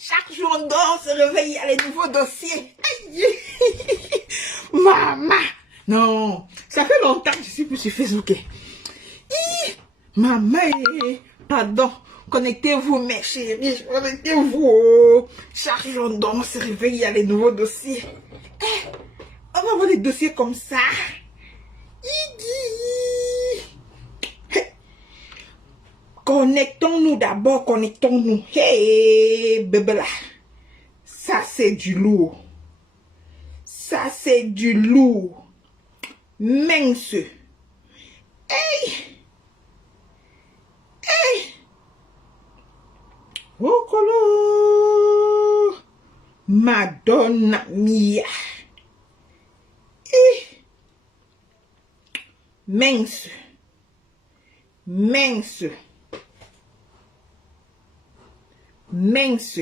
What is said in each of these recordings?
Chaque jour, on dort, on se réveille, il y a les nouveaux dossiers. Aïe. Maman. Non, ça fait longtemps que je suis plus sur Facebook. Maman, pardon. Connectez-vous, mes chéris. Connectez-vous. Chaque jour, on dort, on se réveille, il y a les nouveaux dossiers. On va avoir des dossiers comme ça. Connectons-nous d'abord, connectons-nous. Hey, bébé là. Ça, c'est du lourd. Ça, c'est du lourd. Mince. Hey. Hey. Oh, colo. Madonna mia. Hey. Mince. Mince. Mince.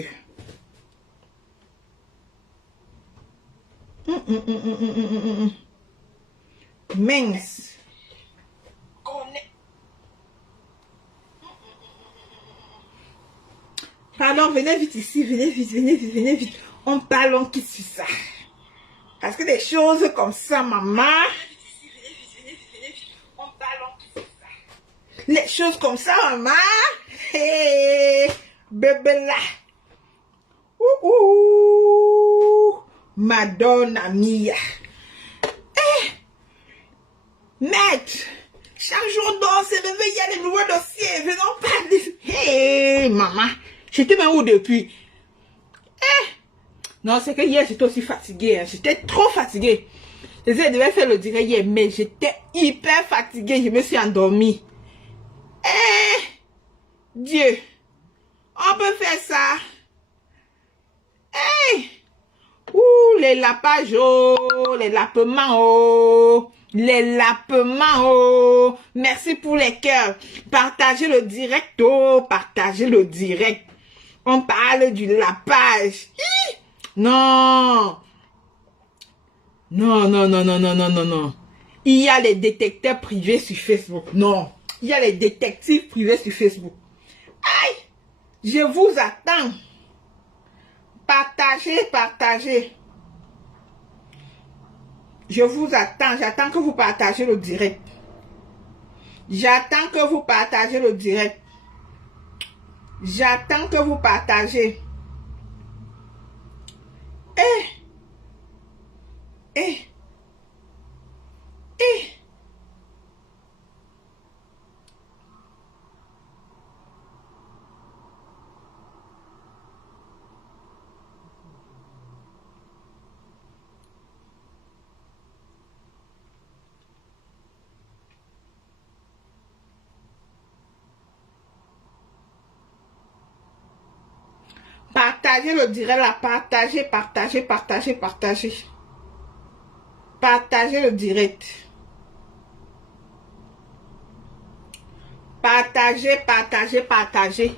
Mince. Pardon, venez vite ici, venez vite, venez vite, venez vite. On parle, on quitte sur ça. Parce que des choses comme ça, maman. Les choses comme ça, maman. Hey, bébé là. Madonna mia. Eh, maître. Chaque jour, on dort, on se réveille, il y a des nouveaux dossiers. Venons parler. Hey, maman. J'étais même où depuis? Eh. Non, c'est que hier, j'étais aussi fatiguée. Hein. J'étais trop fatiguée. Je devais faire le direct hier, mais j'étais hyper fatiguée. Je me suis endormie. Eh, Dieu. On peut faire ça. Hey. Ouh, les lapages, oh, les lapements, oh. Les lapements, oh. Merci pour les cœurs. Partagez le direct, oh. Partagez le direct. On parle du lapage. Hi. Non. Non, non, non, non, non, non, non, non. Il y a les détecteurs privés sur Facebook. Non. Il y a les détectives privés sur Facebook. Aïe. Je vous attends. Partagez, partagez. Je vous attends. J'attends que vous partagez le direct. J'attends que vous partagez le direct. J'attends que vous partagez. Eh. Eh. Eh. Partagez le direct là, partagez, partagez, partagez, partagez. Partagez le direct. Partagez, partagez, partagez.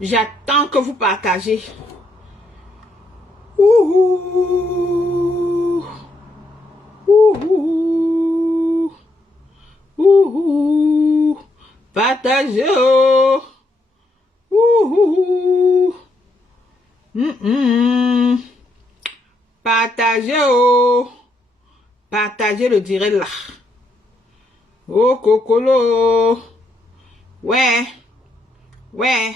J'attends que vous partagez. Ouhou. Ouhou. Ouhou. Partagez. Ouhou. Partagez, oh. Partagez le direct là. Oh, cocolo. Ouais. Ouais.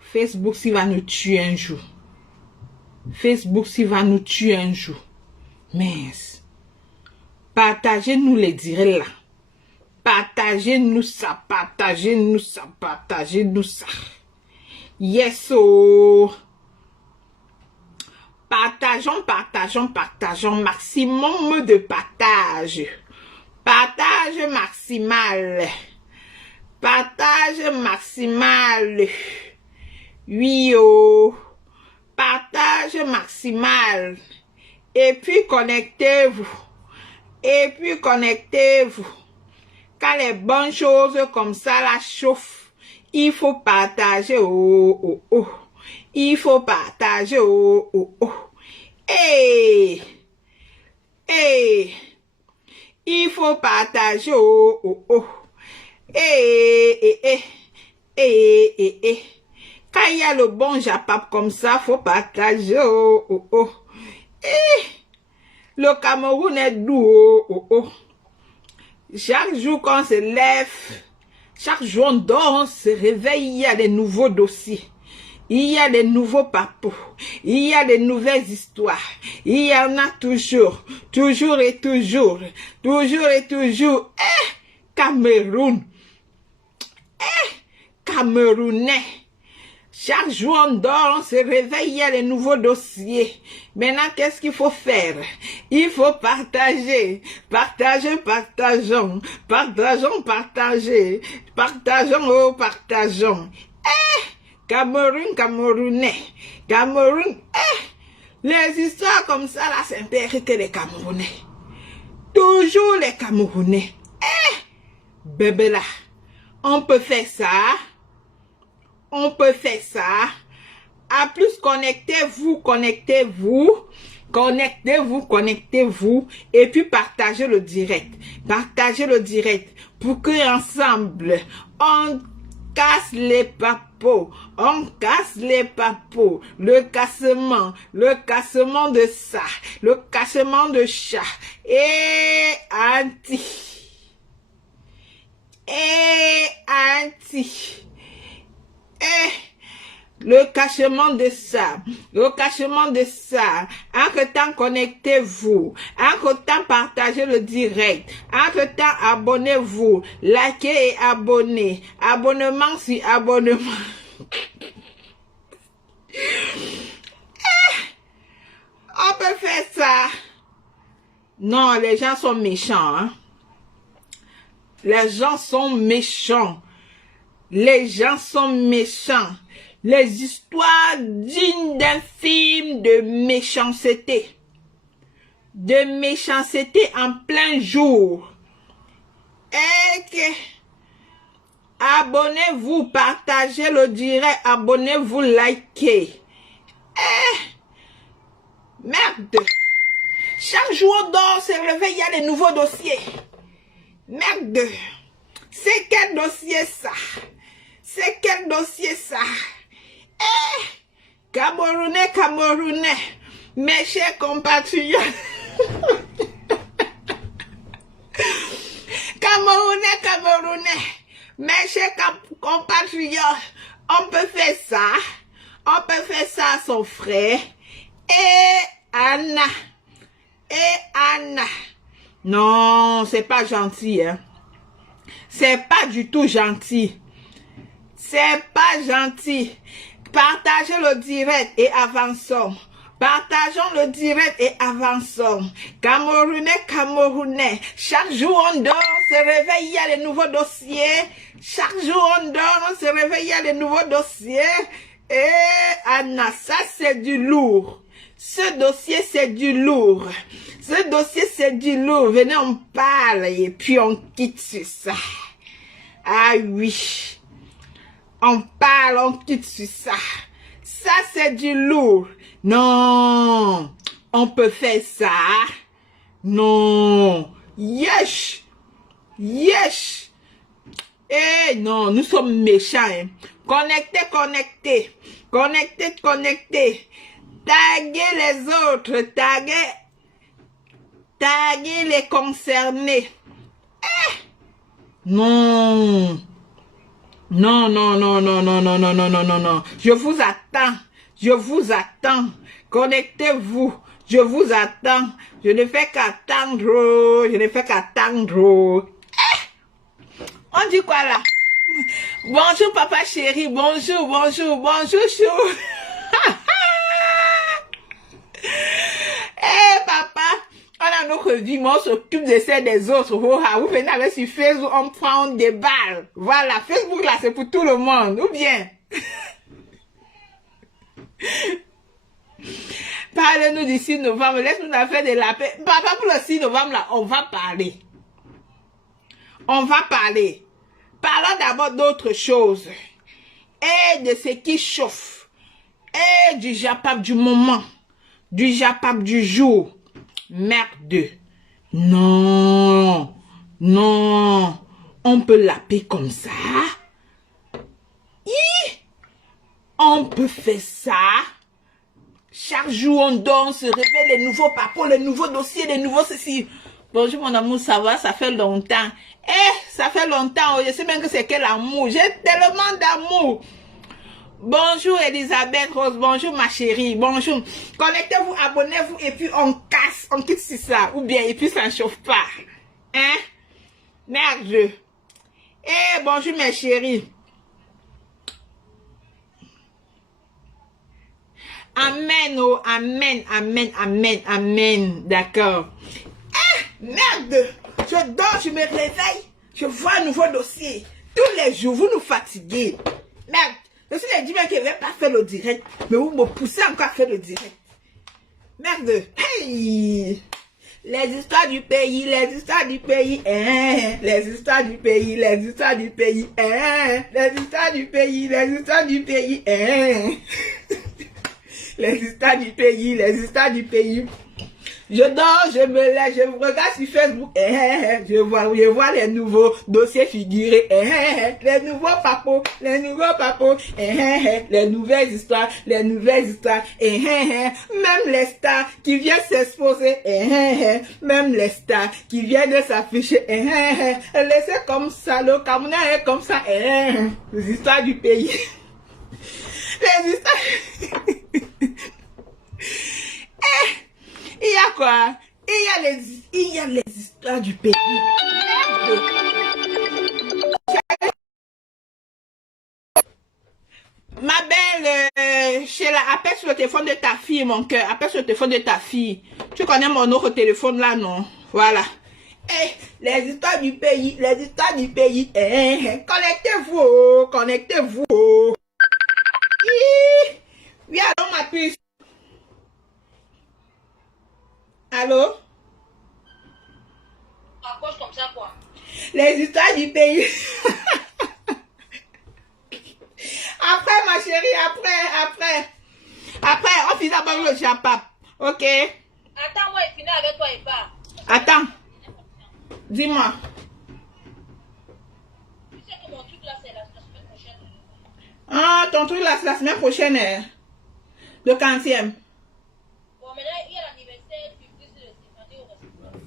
Facebook, s'il va nous tuer un jour. Facebook, s'il va nous tuer un jour. Mince. Partagez-nous les directs là. Partagez-nous ça. Partagez-nous ça. Partagez-nous ça. Yes, oh. Partageons, partageons, partageons. Maximum de partage. Partage maximal. Partage maximal. Oui, oh. Partage maximal. Et puis connectez-vous. Et puis connectez-vous. Quand les bonnes choses comme ça la chauffent, il faut partager. Oh, oh, oh. Il faut partager. Oh, oh, oh. Hey. Hey. Il faut partager. Oh, oh, oh. Hey, hey, hey. Hey, hey, hey. Quand il y a le bon japap comme ça, faut partager. Oh, oh, oh. Et le Cameroun est doux. Oh, oh, oh. Chaque jour qu'on se lève, chaque jour on dort, on se réveille, il y a des nouveaux dossiers. Il y a des nouveaux papous. Il y a des nouvelles histoires. Il y en a toujours. Toujours et toujours. Toujours et toujours. Cameroun. Camerounais. Chaque jour on dort, on se réveille, il y a des nouveaux dossiers. Maintenant, qu'est-ce qu'il faut faire? Il faut partager. Partager, partageons. Partageons, partager. Partageons, oh, partageons. Cameroun, Camerounais. Cameroun, les histoires comme ça, là, c'est impérité les Camerounais. Toujours les Camerounais. Bébé là, on peut faire ça. On peut faire ça. À plus, connectez-vous, connectez-vous. Connectez-vous, connectez-vous. Et puis, partagez le direct. Partagez le direct. Pour que ensemble, on casse les papos. On casse les papos. Le cassement de ça. Le cassement de chat. Et anti. Le cachement de ça, entre-temps connectez-vous, entre-temps partagez le direct, entre-temps abonnez-vous, likez et abonnez, abonnement sur abonnement. On peut faire ça. Non, les gens sont méchants, hein. Les gens sont méchants. Les gens sont méchants. Les histoires dignes d'un film de méchanceté. De méchanceté en plein jour. Et que abonnez-vous, partagez le direct, abonnez-vous, likez. Merde. Chaque jour on dort, se réveille, il y a des nouveaux dossiers. Merde. C'est quel dossier ça? C'est quel dossier ça? Camerounais, Camerounais, mes chers compatriotes. Camerounais, Camerounais, mes chers compatriotes, on peut faire ça. On peut faire ça à son frère. Anna. Non, c'est pas gentil, hein. C'est pas du tout gentil. C'est pas gentil. Partagez le direct et avançons. Partageons le direct et avançons. Camerounais, Camerounais. Chaque jour on dort, on se réveille, il y a des nouveaux dossiers. Chaque jour on dort, on se réveille, il y a des nouveaux dossiers. Et Anna, ça c'est du lourd. Ce dossier c'est du lourd. Ce dossier c'est du lourd. Venez, on parle et puis on quitte sur ça. Ah oui. On parle, on quitte sur ça. Ça, c'est du lourd. Non. On peut faire ça. Non. Yesh. Yesh. Eh non, nous sommes méchants. Hein. Connectez, connectez. Connectez, connectez. Taguez les autres. Taguez les concernés. Non. Non, non, non, non, non, non, non, non, non, non, non. Je vous attends. Je vous attends. Connectez-vous. Je vous attends. Je ne fais qu'attendre. Je ne fais qu'attendre. On dit quoi là? Bonjour papa chéri. Bonjour, bonjour, bonjour chou. Papa. On a notre vie, mais on s'occupe de celle des autres. Vous venez avec sur Facebook, on prend des balles. Voilà, Facebook là, c'est pour tout le monde. Ou bien? Parlez-nous du 6 novembre, laisse-nous faire de la paix. Papa, pour le 6 novembre là, on va parler. On va parler. Parlons d'abord d'autre chose. Et de ce qui chauffe. Et du japap du moment. Du japap du jour. Merde. Non. Non. On peut l'appeler comme ça. On on peut faire ça? Chaque jour, on dort, on se réveille, les nouveaux papos, les nouveaux dossiers, les nouveaux ceci. Bonjour mon amour, ça va, ça fait longtemps. Ça fait longtemps, je sais même que c'est quel amour. J'ai tellement d'amour. Bonjour Elisabeth Rose, bonjour ma chérie, bonjour. Connectez-vous, abonnez-vous et puis on casse, on quitte sur ça. Ou bien, et puis ça ne chauffe pas. Hein? Merde. Bonjour mes chéris. Amen, oh, amen, amen, amen, amen. D'accord. Merde. Je dors, je me réveille. Je vois un nouveau dossier. Tous les jours, vous nous fatiguez. Merde. Je suis les dimanches qui ne vais pas faire le direct. Mais vous me poussez encore à faire le direct. Merde. Hey. Les histoires du pays, les histoires du pays, les histoires du pays, les histoires du pays, les histoires du pays, les histoires du pays, les histoires du pays, les histoires du pays. Je dors, je me lève, je regarde sur Facebook, je vois les nouveaux dossiers figurés, les nouveaux papos, les nouvelles histoires, même les stars qui viennent s'exposer, même les stars qui viennent s'afficher, laissez comme ça, le Cameroun est comme ça, les histoires du pays, les histoires... Il y a quoi? Il y a les histoires du pays. Ma belle, Sheila, appelle sur le téléphone de ta fille, mon cœur. Appelle sur le téléphone de ta fille. Tu connais mon autre téléphone là, non? Voilà. Les histoires du pays, les histoires du pays. Connectez-vous, connectez-vous. Oui, alors ma puce. Allô? Accroche comme ça, quoi. Les histoires du pays. Après, ma chérie, après, on finit d'abord le japap. Ok? Attends, moi, je finis avec toi et pas. Attends. Dis-moi. Tu sais que mon truc là, c'est la semaine prochaine. Ah, ton truc là, c'est la semaine prochaine. Le 40e. Bon, maintenant, il y a l'anniversaire du fils de Stéphanie au restaurant.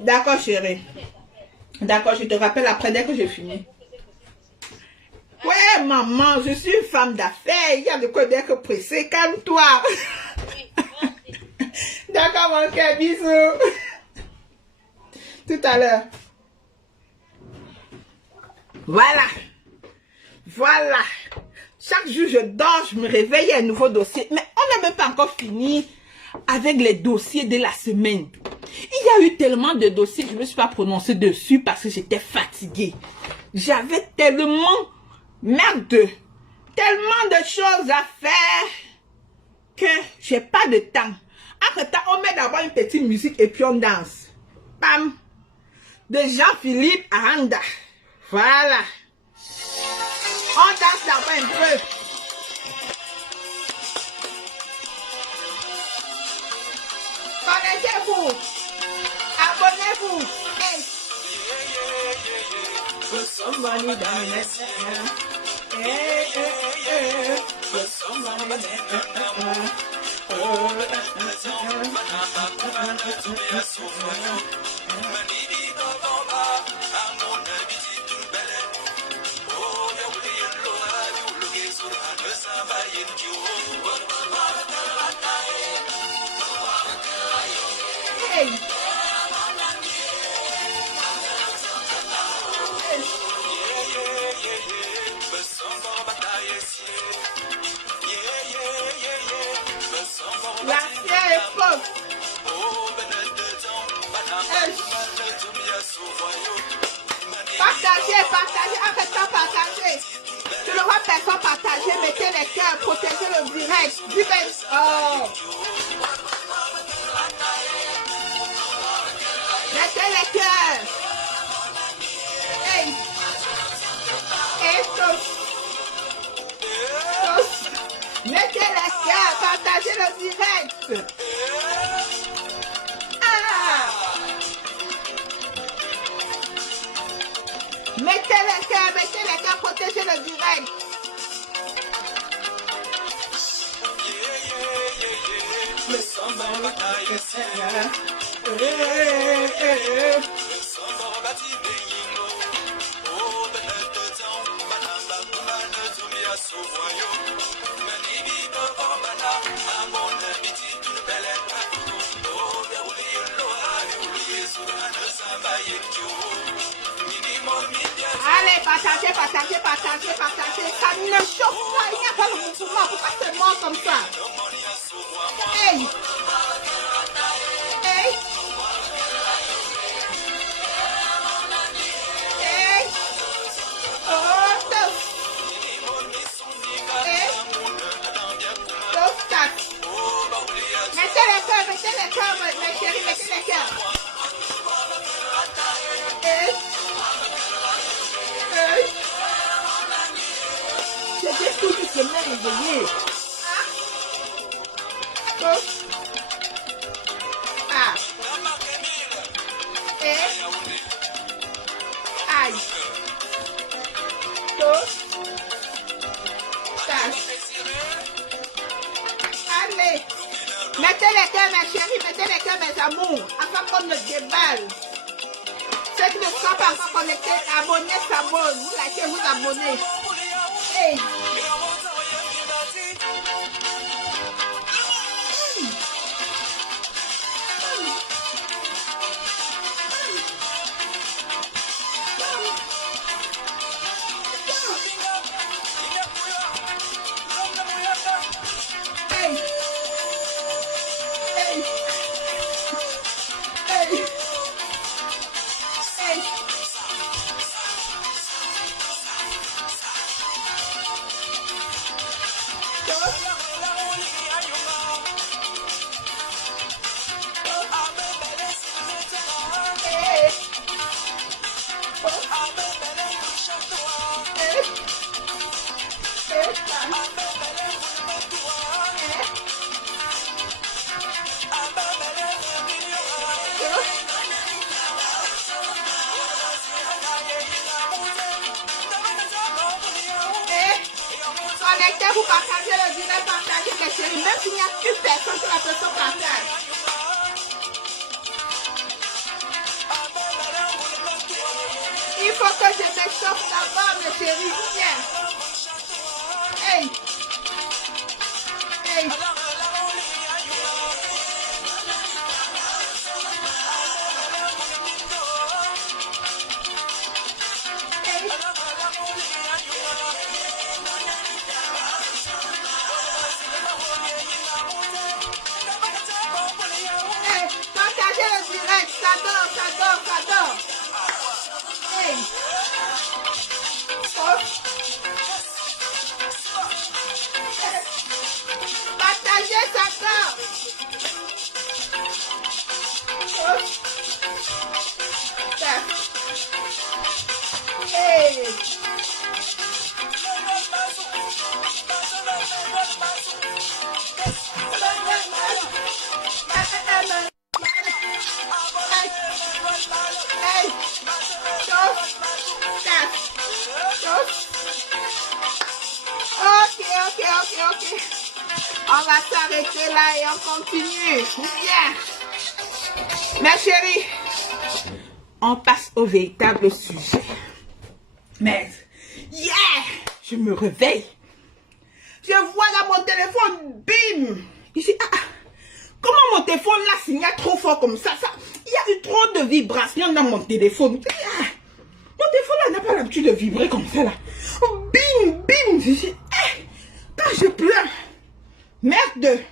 D'accord, chérie. D'accord, je te rappelle après dès que j'ai fini. Ouais, maman, je suis une femme d'affaires. Il y a de quoi d'être pressé. Calme-toi. D'accord, mon cœur. Bisous. Tout à l'heure. Voilà. Voilà. Chaque jour, je dors, je me réveille, il y a un nouveau dossier. Mais on n'a même pas encore fini avec les dossiers de la semaine. Il y a eu tellement de dossiers, je ne me suis pas prononcée dessus parce que j'étais fatiguée. J'avais tellement... Merde, tellement de choses à faire que j'ai pas de temps. Entre temps, on met d'abord une petite musique et puis on danse. Pam. De Jean-Philippe Aranda. Voilà. On danse d'abord un peu. Connectez-vous. Abonnez-vous. Hey. Put somebody down there. Hey, hey, hey. Put somebody down there. Hey. La fière époque. Partagez, partagez, arrêtez de partager. Je ne vois personne partager, mettez les cœurs, protégez le direct. Oh. Mettez les cœurs. Hey. Et tous. Mettez les cœurs, partagez le direct. Mettez les cœurs, protégez le direct. Allez, partagez, partagez, partagez, partagez. Ça ne chauffe pas, il n'y a pas le mouvement. Pourquoi c'est mort comme ça? Hey! Hey! Hey! Oh, stop! Hey! Stop, stop! Mettez les cœurs, mes chéris, mettez les cœurs. Hey! Hey! J'étais tout ce que m'a réveillé. Ah! Ah! Eh? Aïe! Dos! Tasse! Allez! Mettez les cœurs, mes chéris, mettez les cœurs, mes amours, afin qu'on ne déballe. Ceux qui ne sont pas encore connectés, abonnez, s'abonnent. Vous likez, vous abonnez. Hey! Connectez-vous, partagez le direct, partagez mes chéris. Même s'il n'y a qu'une personne que la personne partage. Il faut que je m'échauffe d'abord, mes chéris. Viens. Hey. Hey. Ça dort. Hey. Oh. Partagez, ça dort. Oh. Hey. Ok. On va s'arrêter là et on continue. Bien. Mes chéris, on passe au véritable sujet. Mais, je me réveille. Je vois là mon téléphone, bim. Ici, comment mon téléphone là signale trop fort comme ça, il y a eu trop de vibrations dans mon téléphone. Mon téléphone là n'a pas l'habitude de vibrer comme ça là. Bim. Je dis, quand je pleure, merde,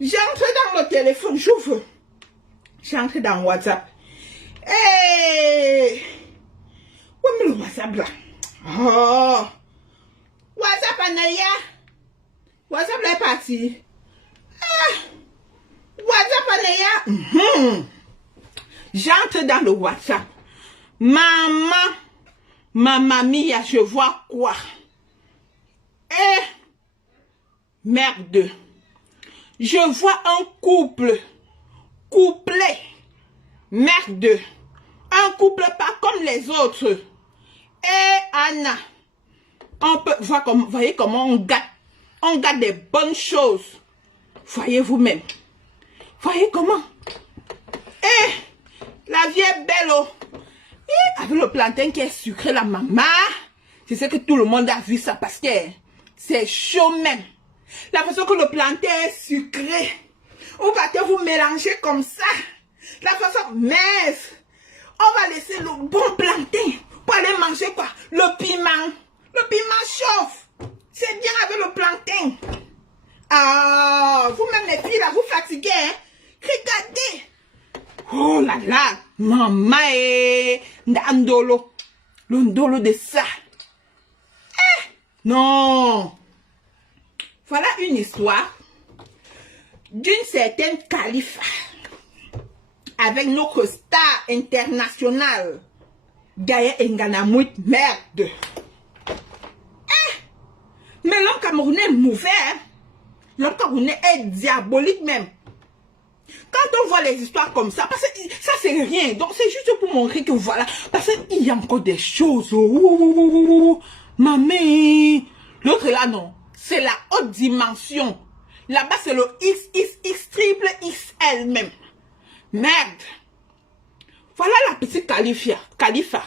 j'entre dans le téléphone, j'ouvre, j'entre dans WhatsApp. Où est le WhatsApp là? Oh, WhatsApp Anaya, WhatsApp là est parti. WhatsApp Anaya, j'entre dans le WhatsApp. Mamma mia, je vois quoi? Merde. Je vois un couplé. Merde. Un couple pas comme les autres. Anna. On peut voir comme, voyez comment on gâte des bonnes choses. Voyez vous-même. Voyez comment? Eh, la vie est belle, oh. Et avec le plantain qui est sucré, la maman. Je sais que tout le monde a vu ça parce que c'est chaud même. La façon que le plantain est sucré. Vous partez vous mélanger comme ça. La façon, mais on va laisser le bon plantain pour aller manger quoi? Le piment. Le piment chauffe. C'est bien avec le plantain. Ah, vous-même les filles là, vous fatiguez, hein? Regardez. Oh là là, maman et ndolo. Le ndolo de ça. Eh, non. Voilà une histoire d'une certaine Khalifa avec notre star internationale Gaye Nganamouit, merde. Mais l'homme camerounais est mauvais. Hein? L'homme camerounais est diabolique même. Quand on voit les histoires comme ça, parce que ça c'est rien. Donc c'est juste pour montrer que voilà. Parce qu'il y a encore des choses. Maman. L'autre là non. C'est la haute dimension. Là-bas c'est le XXX triple XL même. Merde. Voilà la petite Khalifa.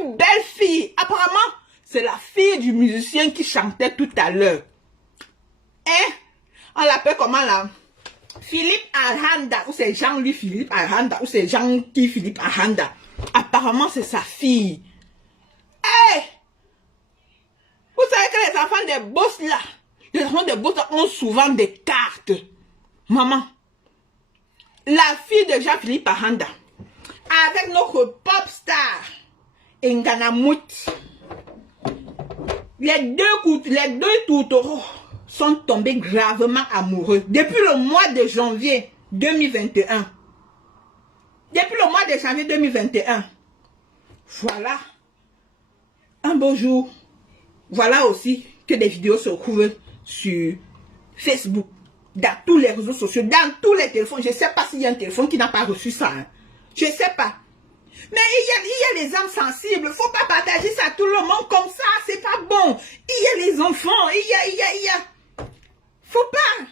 Une belle fille. Apparemment, c'est la fille du musicien qui chantait tout à l'heure. Hein? On l'appelle comment là? Philippe Aranda. Ou c'est Jean-Louis Philippe Aranda. Ou c'est Jean-Guy Philippe Aranda. Apparemment, c'est sa fille. Hey! Vous savez que les enfants des boss là, les enfants des boss ont souvent des cartes. Maman. La fille de Jean-Philippe Aranda. Avec notre pop star. Nganamouit. Les deux toutouros sont tombés gravement amoureux depuis le mois de janvier 2021. Depuis le mois de janvier 2021. Voilà. Un beau jour. Voilà aussi que des vidéos se trouvent sur Facebook. Dans tous les réseaux sociaux. Dans tous les téléphones. Je ne sais pas s'il y a un téléphone qui n'a pas reçu ça. Hein. Je ne sais pas. Mais il y a les âmes sensibles. Il ne faut pas partager ça à tout le monde comme ça. C'est pas bon. Il y a les enfants. Il y a. Faut pas.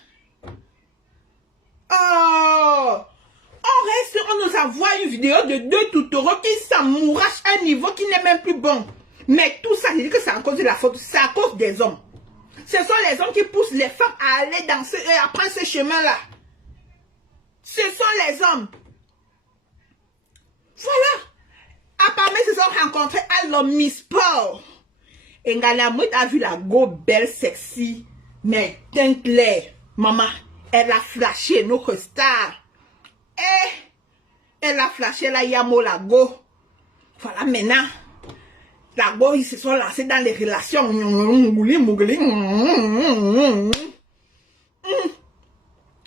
Oh. On nous envoie une vidéo de deux toutouros qui s'amourachent à un niveau qui n'est même plus bon. Mais tout ça, je dis que c'est à cause de la faute. C'est à cause des hommes. Ce sont les hommes qui poussent les femmes à aller dans à prendre ce chemin-là. Ce sont les hommes. Voilà. Apparemment, ils se sont rencontrés à l'Omnisport. Et Nganamouit a vu la go belle, sexy, mais teint clair. Maman, elle a flashé notre star. Et elle a flashé la Yamo la go. Voilà maintenant. La go, ils se sont lancés dans les relations.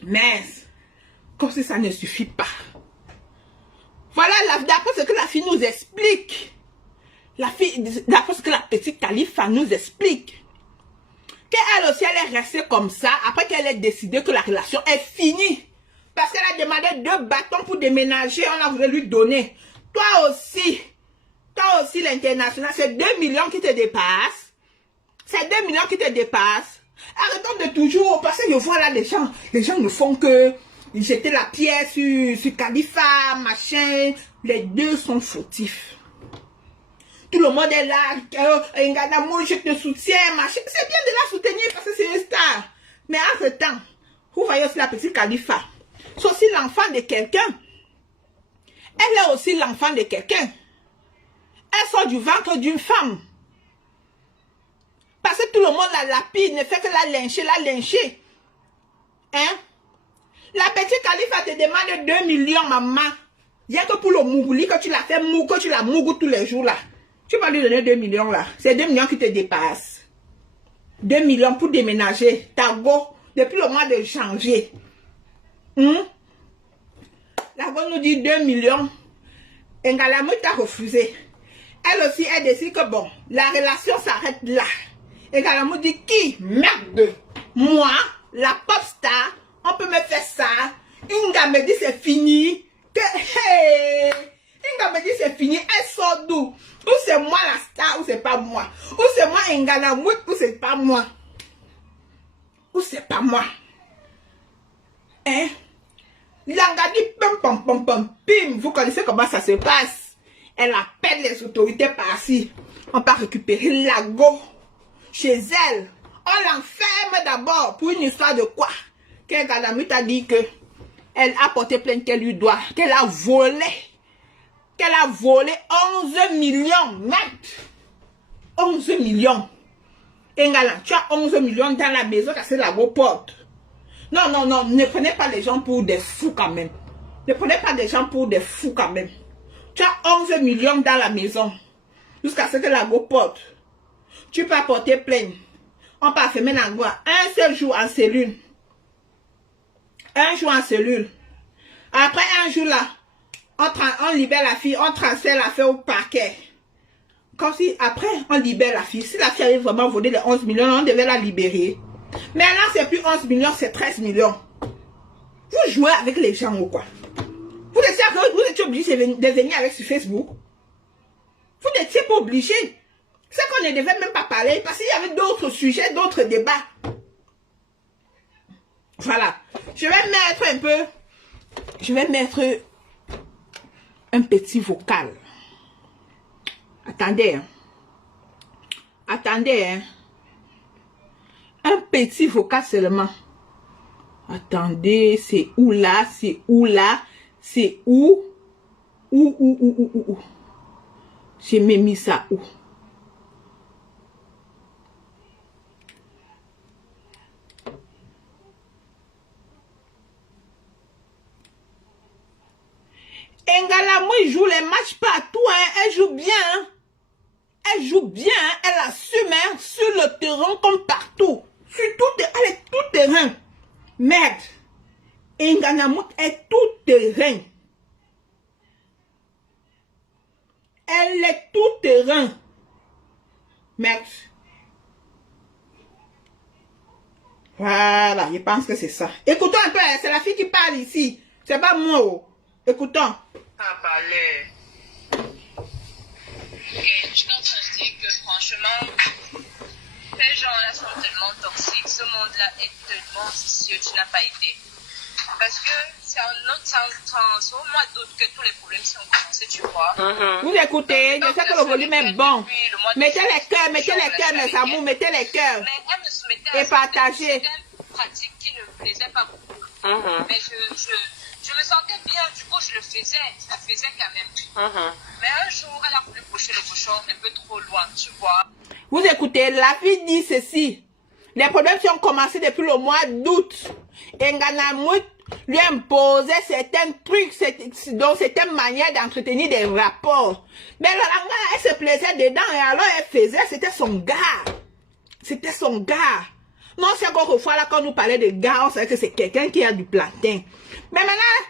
Mais, comme si ça ne suffit pas. Voilà, d'après ce que la fille nous explique, d'après ce que la petite Khalifa nous explique, qu'elle aussi, elle est restée comme ça, après qu'elle ait décidé que la relation est finie. Parce qu'elle a demandé 2 bâtons pour déménager, on a voulu lui donner. Toi aussi, l'international, c'est 2 millions qui te dépassent. C'est 2 millions qui te dépassent. Arrêtons de toujours, parce que je vois là les gens ne font que jeter la pierre sur Khalifa, machin. Les deux sont fautifs. Tout le monde est là. Nganamouit, je te soutiens, machin. C'est bien de la soutenir parce que c'est une star. Mais entre temps, vous voyez aussi la petite Khalifa. C'est aussi l'enfant de quelqu'un. Elle est aussi l'enfant de quelqu'un. Elle sort du ventre d'une femme. Parce que tout le monde la lapide, ne fait que la lyncher. Hein? La petite Khalifa te demande 2 millions, maman. Rien que pour le mougouli que tu l'as fait que tu la mougou tous les jours là. Tu vas lui donner 2 millions là. C'est 2 millions qui te dépassent. 2 millions pour déménager. Ta go, depuis le mois de janvier. La go nous dit 2 millions. Nganamouit a refusé. Elle aussi, elle décide que bon, la relation s'arrête là. Nganamouit dit qui? Merde. Moi, la pop star, on peut me faire ça. Inga me dit c'est fini. Hey! Inga me dit c'est fini. Elle sort d'où? Ou c'est moi la star ou c'est pas moi? Ou c'est moi Nganamouit ou c'est pas moi? Ou c'est pas moi? Hein? Langa dit pum pum pum pum pim. Vous connaissez comment ça se passe. Elle appelle les autorités par-ci. On va récupérer Lago chez elle. On l'enferme d'abord pour une histoire de quoi? Qu'un Galamut a dit que elle a porté plainte qu'elle lui doit, qu'elle a volé 11 millions net. 11 millions. Engala, tu as 11 millions dans la maison, c'est la porte. Non, non, non, ne prenez pas les gens pour des fous quand même. Ne prenez pas des gens pour des fous quand même. Tu as 11 millions dans la maison. Jusqu'à ce que la go porte. Tu peux porter plainte. On peut fermer la go un seul jour en cellule. Un jour en cellule. Après un jour là, on libère la fille, on transfère l'affaire au parquet. Comme si après on libère la fille. Si la fille avait vraiment volé les 11 millions, on devait la libérer. Mais là, c'est plus 11 millions, c'est 13 millions. Vous jouez avec les gens ou quoi? Vous étiez obligé de venir avec sur Facebook. Vous n'étiez pas obligé. C'est qu'on ne devait même pas parler parce qu'il y avait d'autres sujets, d'autres débats. Voilà. Je vais mettre un petit vocal. Attendez. Hein. Attendez. Hein. Un petit vocal seulement. Attendez, c'est où là? C'est où là? C'est où? Où? J'ai même mis ça où? Engala, moi, il joue les matchs partout, hein. Elle joue bien, hein. Elle joue bien, hein. Elle assume, hein, sur le terrain comme partout. Sur tout, elle est tout terrain. Merde. Engala est tout terrain. Elle est tout terrain. Merde. Voilà, je pense que c'est ça. Écoutons un peu, c'est la fille qui parle ici. C'est pas moi. Oh. Écoutons. Et je suis en train de dire que franchement, ces gens-là sont tellement toxiques, ce monde-là est tellement vicieux, tu n'as pas idée. Parce que c'est au mois d'août que tous les problèmes sont commencés, tu vois. Vous écoutez, je sais que le volume est bon. Mettez les cœurs, mes amours, mettez les cœurs. Mais elle me soumettait et partagez. certaines pratiques qui ne me plaisaient pas beaucoup. Mais je me sentais bien, du coup je le faisais quand même. Mais un jour, elle a voulu pousser le cochon un peu trop loin, tu vois. Vous écoutez, la fille dit ceci. Les problèmes ont commencé depuis le mois d'août. Et Nganamout lui imposait certains trucs, donc certaines manières d'entretenir des rapports. Mais elle se plaisait dedans et alors elle faisait, c'était son gars. C'était son gars. Non, c'est encore fois là, quand nous parlait de gars, on savait que c'est quelqu'un qui a du plantain. Mais maintenant,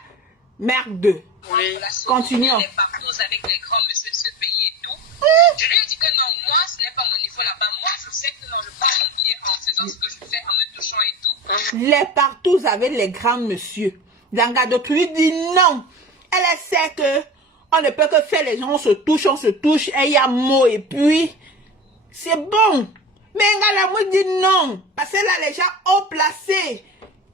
merde. Oui. Continuons. Les parcours avec les grands messieurs de ce pays et tout. Je lui ai dit que non, moi, ce n'est pas mon niveau là-bas. Moi, je sais que non, je prends mon billet en faisant ce que je fais, en me touchant et tout. Les partout avec les grands messieurs. Langa d'autres lui dit non. Elle sait que on ne peut que faire les gens, on se touche, et il y a mot et puis c'est bon. Mais Ngala me dit non. Parce que là, les gens haut placés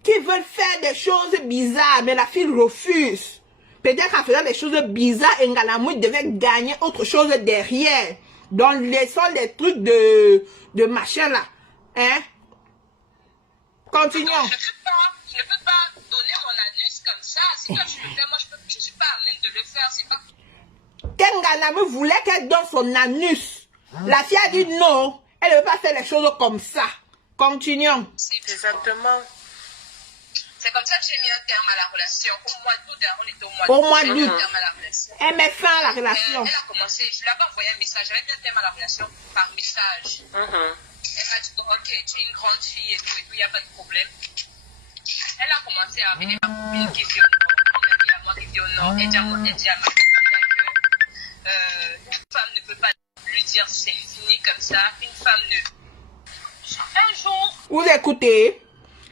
qui veulent faire des choses bizarres, mais la fille refuse. Peut-être qu'en faisant des choses bizarres, Ngalamou devait gagner autre chose derrière. Donc, laissons les trucs de machin là. Hein? Continuons. Donc, je ne peux pas donner mon anus comme ça. Si toi tu le fais, moi je ne suis pas à même de le faire. C'est pas... Ngalamou voulait qu'elle donne son anus. La fille a dit non. Elle ne veut pas faire les choses comme ça. Continuons. Exactement. C'est comme ça que j'ai mis un terme à la relation. Au mois d'août, on était au mois d'août. J'ai mis un terme à la relation. Elle met fin à la relation. Elle a commencé, je lui avais envoyé un message. J'avais mis un terme à la relation par message. Elle m'a dit, ok, tu es une grande fille et tout, il n'y a pas de problème. Elle a commencé à venir ma copine qui vit au nord. Elle a dit à moi qui vit au nord. Elle dit à ma copine que une femme ne peut pas lui dire c'est fini comme ça. Une femme ne... Un jour... Vous écoutez,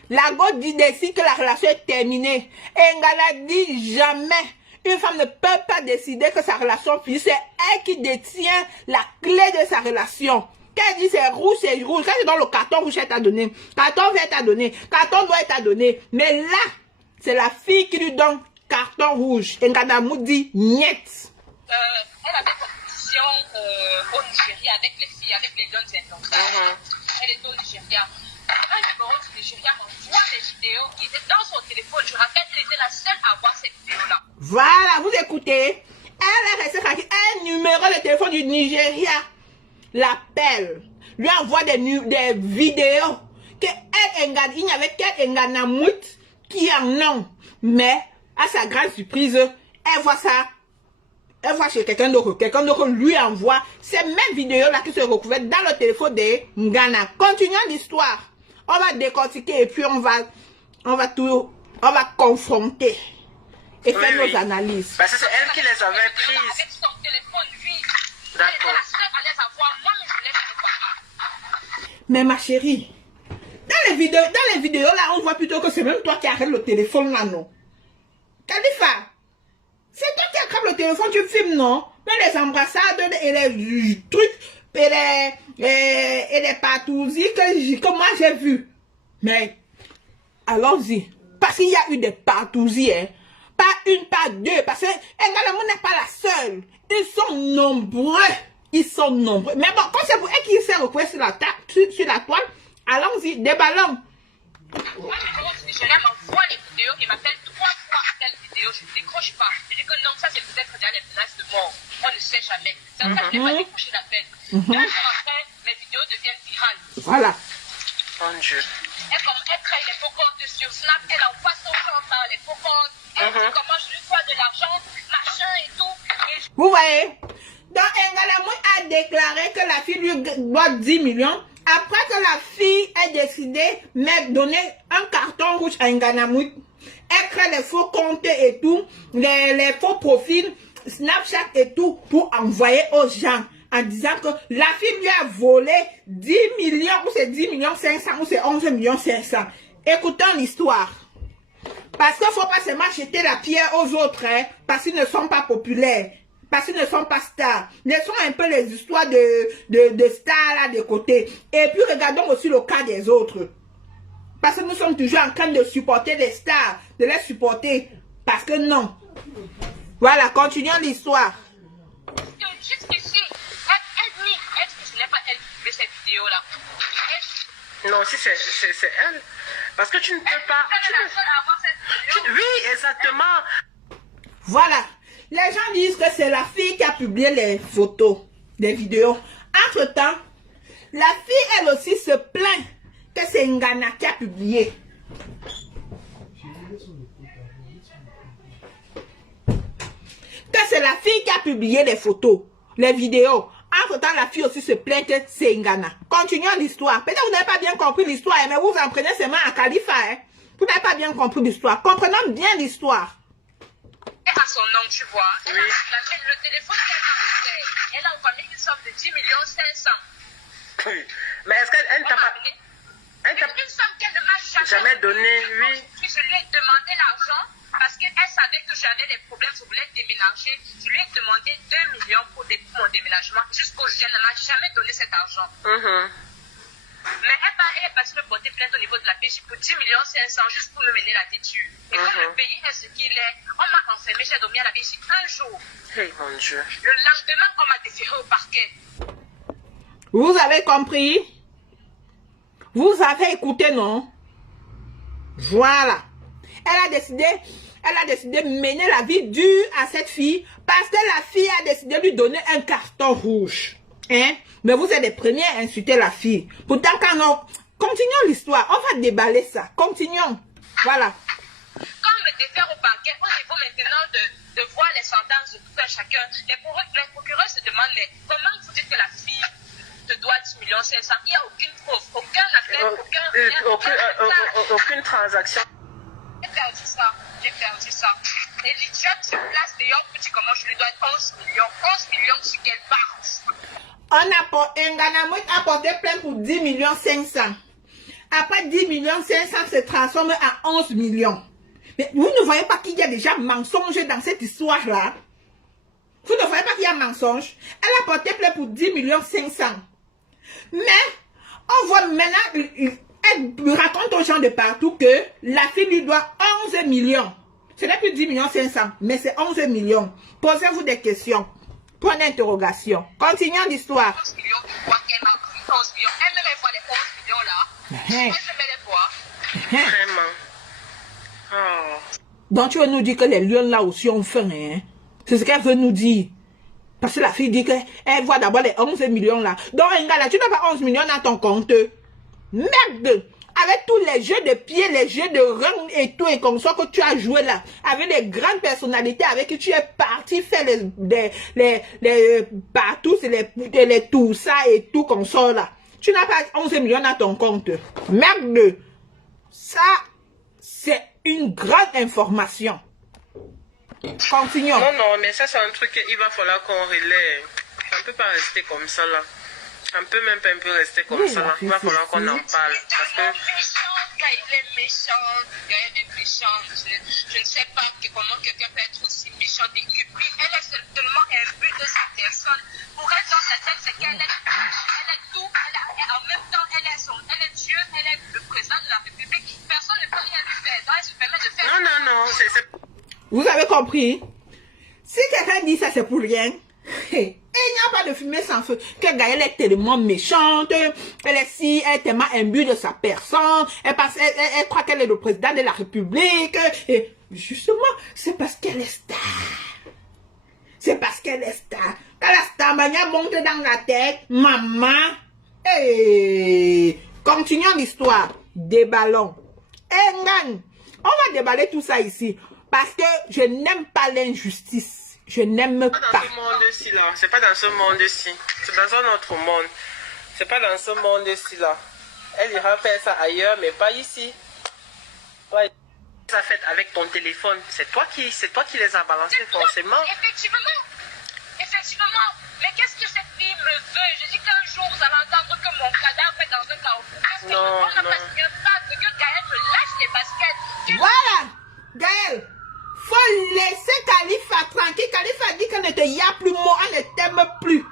la go dit décide que la relation est terminée. Et Ngala dit jamais. Une femme ne peut pas décider que sa relation finisse. C'est elle qui détient la clé de sa relation. Quand elle dit c'est rouge, c'est rouge. Quand c'est dans le carton rouge, elle t'a donné. Carton vert, elle t'a donné. Carton noir, elle t'a donné. Mais là, c'est la fille qui lui donne carton rouge. Et Nganamou dit niet. Elle avait compétition au Nigeria avec les filles, avec les guns indomptables. Elle était au Nigeria. Un numéro du Nigeria m'envoie des vidéos qui étaient dans son téléphone. Je rappelle qu'elle était la seule à voir ces vidéos-là. Voilà, vous écoutez. Elle est restée tranquille. Un numéro de téléphone du Nigeria l'appelle, lui envoie des vidéos que il n'y avait qu'elle Nganamou qui en ont. Mais à sa grande surprise, elle voit ça. Elle voit chez quelqu'un d'autre. Quelqu'un d'autre lui envoie ces mêmes vidéos-là qui se retrouvaient dans le téléphone de Ngana. Continuons l'histoire. On va décortiquer et puis on va confronter et faire nos analyses. Parce que c'est elle qui les avait prises. Avec son téléphone, lui. D'accord. Elle était la seule à les avoir. Moi, mais je les vois pas. Mais ma chérie, dans les vidéos là, on voit plutôt que c'est même toi qui arrêtes le téléphone là, non? Khalifa, c'est toi qui attrapes le téléphone, tu filmes, non? Mais les embrassades et les trucs et les patouilles que moi j'ai vu. Mais, allons-y. Parce qu'il y a eu des patouilles, hein. Pas une, pas deux. Parce que Nganamou n'est pas la seule. Ils sont nombreux. Ils sont nombreux. Mais bon, quand c'est vous elle qui s'est reposé sur la toile, allons-y, déballons. Moi, je m'envoie les vidéos, il m'appelle 3 fois à telle vidéo, je ne décroche pas. Je dis que non, ça c'est peut-être déjà les menaces de mort. On ne sait jamais. C'est pour ça que je n'ai pas décroché l'appel. 2 jours après, mes vidéos deviennent virales. Voilà. Mon Dieu. Elle crée les faux comptes sur Snap, elle envoie son compte par les faux comptes. Elle dit comment je lui dois de l'argent, machin et tout. Vous voyez? Donc, Nganamou a déclaré que la fille lui doit 10 millions. Après que la fille ait décidé de donner un carton rouge à Nganamou, elle crée les faux comptes et tout, les faux profils, Snapchat et tout, pour envoyer aux gens en disant que la fille lui a volé 10 millions, ou c'est 10 millions 500, ou c'est 11 millions 500. Écoutons l'histoire. Parce qu'il ne faut pas seulement jeter la pierre aux autres, hein, parce qu'ils ne sont pas populaires. Parce qu'ils ne sont pas stars. Laissons un peu les histoires de stars là de côté. Et puis regardons aussi le cas des autres. Parce que nous sommes toujours en train de supporter les stars. De les supporter. Parce que non. Voilà, continuons l'histoire. Jusqu'ici, elle nie. Est-ce que ce n'est pas elle qui fait cette vidéo-là? Non, si c'est elle. Parce que tu ne peux pas... Oui, exactement. Voilà. Les gens disent que c'est la fille qui a publié les photos, les vidéos. Entre-temps, la fille, elle aussi, se plaint que c'est Ngana qui a publié. Que c'est la fille qui a publié les photos, les vidéos. Entre-temps, la fille aussi se plaint que c'est Ngana. Continuons l'histoire. Peut-être que vous n'avez pas bien compris l'histoire, mais vous en prenez seulement à Khalifa. Hein. Vous n'avez pas bien compris l'histoire. Comprenons bien l'histoire. À son nom, tu vois. Oui. Le téléphone qu'elle m'a offert, elle a envoyé une somme de 10 millions 500. Oui. Mais est-ce qu'elle ne t'a pas... Une somme qu'elle ne m'a jamais donné, oui. Je lui ai demandé l'argent parce qu'elle savait que j'avais des problèmes, je voulais déménager. Je lui ai demandé 2 millions pour mon déménagement. Jusqu'aujourd'hui, elle ne m'a jamais donné cet argent. Mais elle est passée me porter plainte au niveau de la PJ pour 10 millions 500 juste pour me mener la têtue. Et comme le pays est ce qu'il est, on m'a enfermé, j'ai dormi à la PJ un jour. Hey, mon Dieu. Le lendemain, on m'a déféré au parquet. Vous avez compris? Vous avez écouté, non? Voilà. Elle a décidé de mener la vie dure à cette fille parce que la fille a décidé de lui donner un carton rouge. Hein? Mais vous êtes les premiers à insulter la fille. Pourtant, quand on... Continuons l'histoire. On va déballer ça. Continuons. Voilà. Quand on me défère au parquet, au niveau maintenant de voir les sentences de tout un chacun, les procureurs se demandent, mais comment vous dites que la fille te doit 10 millions 500? Il n'y a aucune preuve, aucun affaire, aucune transaction. J'ai perdu ça. Et l'idiote se place dehors pour dire comment je lui dois 11 millions. 11 millions sur quelle base? Nganamou a porté plainte pour 10 millions 500. Après 10 millions 500 se transforme en 11 millions. Mais vous ne voyez pas qu'il y a déjà mensonge dans cette histoire-là? Vous ne voyez pas qu'il y a mensonge? Elle a porté plainte pour 10 millions 500. Mais, on voit maintenant, elle raconte aux gens de partout que la fille lui doit 11 millions. Ce n'est plus 10 millions 500, mais c'est 11 millions. Posez-vous des questions. Point d'interrogation. Continuons l'histoire. 11 millions de quoi qu'elle m'a pris 11 millions. Elle me voit les 11 millions là. Elle se met les voir. Vraiment. Oh. Donc tu veux nous dire que les lions là aussi ont faim, hein? C'est ce qu'elle veut nous dire. Parce que la fille dit qu'elle voit d'abord les 11 millions là. Donc un gars là, tu n'as pas 11 millions dans ton compte. Merde! Avec tous les jeux de pieds, les jeux de rang et tout et comme ça que tu as joué là, avec les grandes personnalités avec qui tu es parti faire les partout, les tout ça et tout comme ça là. Tu n'as pas 11 millions dans ton compte. Merde! Ça, c'est une grande information. Continuons. Non, mais ça c'est un truc qu'il va falloir qu'on relaie. Ça ne peut pas rester comme ça là. On peut même pas un peu rester comme ça là. Il va falloir qu'on en parle. Parce que... Il est méchant. Je ne sais pas comment quelqu'un peut être aussi méchant. Et puis, elle est seulement un but de sa personne. Pour elle, dans sa tête, c'est qu'elle est tout. En même temps, elle est Dieu, elle est le président de la République. Personne ne peut rien lui faire. Donc, elle se permet de faire... Non. Vous avez compris? Si quelqu'un dit ça, c'est pour rien. Et il n'y a pas de fumée sans feu. Que Gaëlle est tellement méchante. Elle est si, elle est tellement imbue de sa personne. Elle croit qu'elle est le président de la République. Et justement, c'est parce qu'elle est star. C'est parce qu'elle est star. Quand la star mania monte dans la tête, maman. Hey. Continuons l'histoire. Déballons. Ngan, on va déballer tout ça ici. Parce que je n'aime pas l'injustice. Je n'aime pas. Dans ce monde-ci là. C'est pas dans ce monde-ci. C'est dans un autre monde. C'est pas dans ce monde-ci là. Elle ira faire ça ailleurs, mais pas ici. Ouais. Ça fait avec ton téléphone. C'est toi qui les as balancés forcément. Effectivement. Mais qu'est-ce que cette fille me veut? Je dis qu'un jour vous allez entendre que mon cadavre est dans un carrefour. Parce que on n'a pas signé un pacte que Gaëlle me lâche les baskets. Voilà, Gaëlle. Faut laisser Khalifa tranquille. Khalifa dit qu'elle ne te y a plus, moi, elle ne t'aime plus.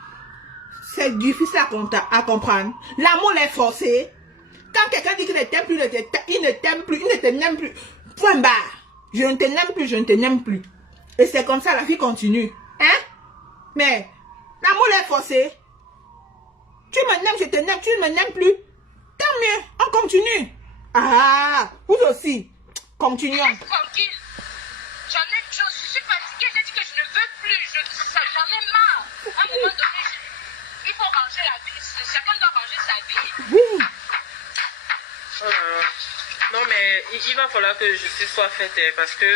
C'est difficile à comprendre. L'amour est forcé. Quand quelqu'un dit qu'il ne t'aime plus, il ne t'aime plus, il ne te n'aime plus. Point barre. Je ne te n'aime plus, je ne te n'aime plus. Et c'est comme ça, la fille continue. Hein? Mais, l'amour est forcé. Tu me n'aimes, je te n'aime, tu ne me n'aimes plus. Tant mieux, on continue. Ah, vous aussi. Continuons. Tranquille. Je suis fatiguée, j'ai dit que je ne veux plus, j'en ai marre. À un moment donné, il faut ranger la vie, chacun doit ranger sa vie. Oui. Non mais il va falloir que justice soit faite parce que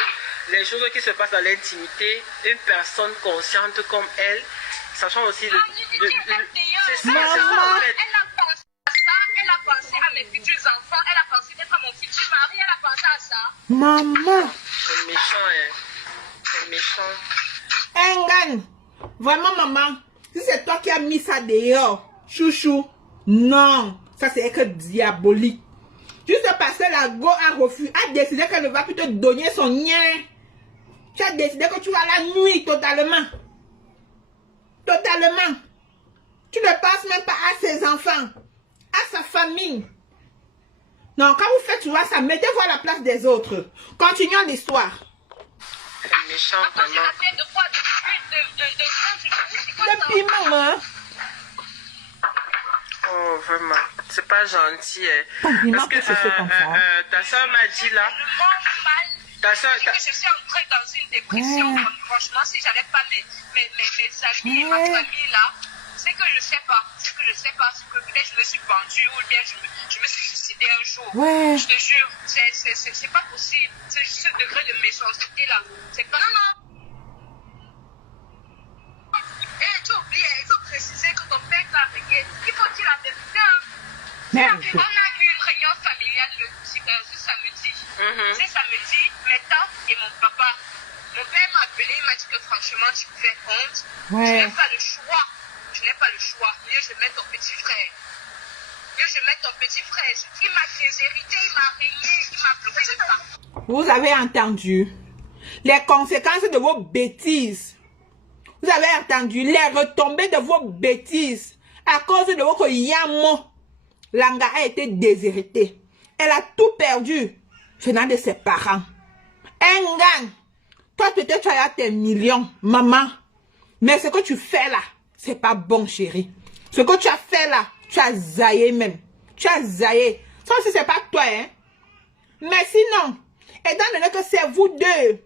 les choses qui se passent dans l'intimité, une personne consciente comme elle, sachant aussi c'est ça, en fait. Elle a pensé à ça, elle a pensé à mes futurs enfants, elle a pensé d'être mon futur mari, elle a pensé à ça. Maman. C'est méchant, hein. C'est méchant. Ngan, vraiment maman, si c'est toi qui as mis ça dehors, chouchou, non, ça c'est que diabolique. Juste parce que la go a décidé qu'elle ne va plus te donner son lien. Tu as décidé que tu vas la nuire totalement. Totalement. Tu ne penses même pas à ses enfants, à sa famille. Non, quand vous faites tout ça, mettez-vous à la place des autres. Continuons l'histoire. C'est méchant, maman. Depuis maman. Oh, vraiment. C'est pas gentil, hein. Parce que ta soeur m'a dit là. Ta soeur. Que je suis entrée dans une dépression. Franchement, si j'avais pas mes amis et ma famille là, c'est que je sais pas. C'est que peut-être je me suis pendue ou bien je me suis suicidée un jour. Ouais. Je te jure, c'est pas possible. C'est ce degré de méchanceté là. C'est pas. Non. Et tu oublies, il faut préciser que ton père t'a payé. Il faut dire la vérité. On a eu une réunion familiale ce samedi. C'est samedi, mes tantes et mon papa. Mon père m'a appelé, il m'a dit que franchement, tu me fais honte. Ouais. Je n'ai pas le choix. Mieux je mets ton petit frère. Il m'a déshérité, il m'a régné, il m'a bloqué de partout. Vous avez entendu les conséquences de vos bêtises. Vous avez entendu les retombées de vos bêtises. À cause de votre yamo, Langa a été déshéritée. Elle a tout perdu venant de ses parents. Engan, toi peut-être tu as tes millions, maman. Mais ce que tu fais là, c'est pas bon, chérie. Ce que tu as fait là, tu as zaillé même. Tu as zaillé. Ça aussi, c'est pas toi, hein. Mais sinon, étant donné que c'est vous deux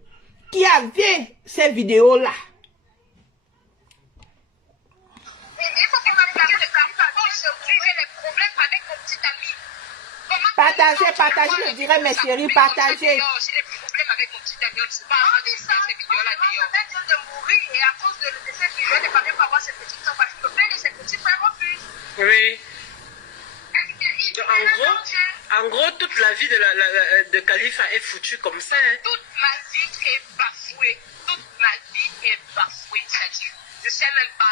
qui avez ces vidéos-là. Il faut que ma parole de aujourd'hui, j'ai des problèmes avec mon petit ami. Partagez, je dirais, mes chéris, partagez. J'ai des problèmes avec mon petit ami. On ne sait pas ces vidéos-là d'ailleurs. On vient de mourir et à cause de cette vidéo, les parents peuvent avoir ses petits enfants parce que le père de ses petits frères refuse. Oui. En gros, toute la vie de Khalifa est foutue comme ça. Hein. Toute ma vie est bafouée. Toute ma vie est bafouée. Je sais même pas.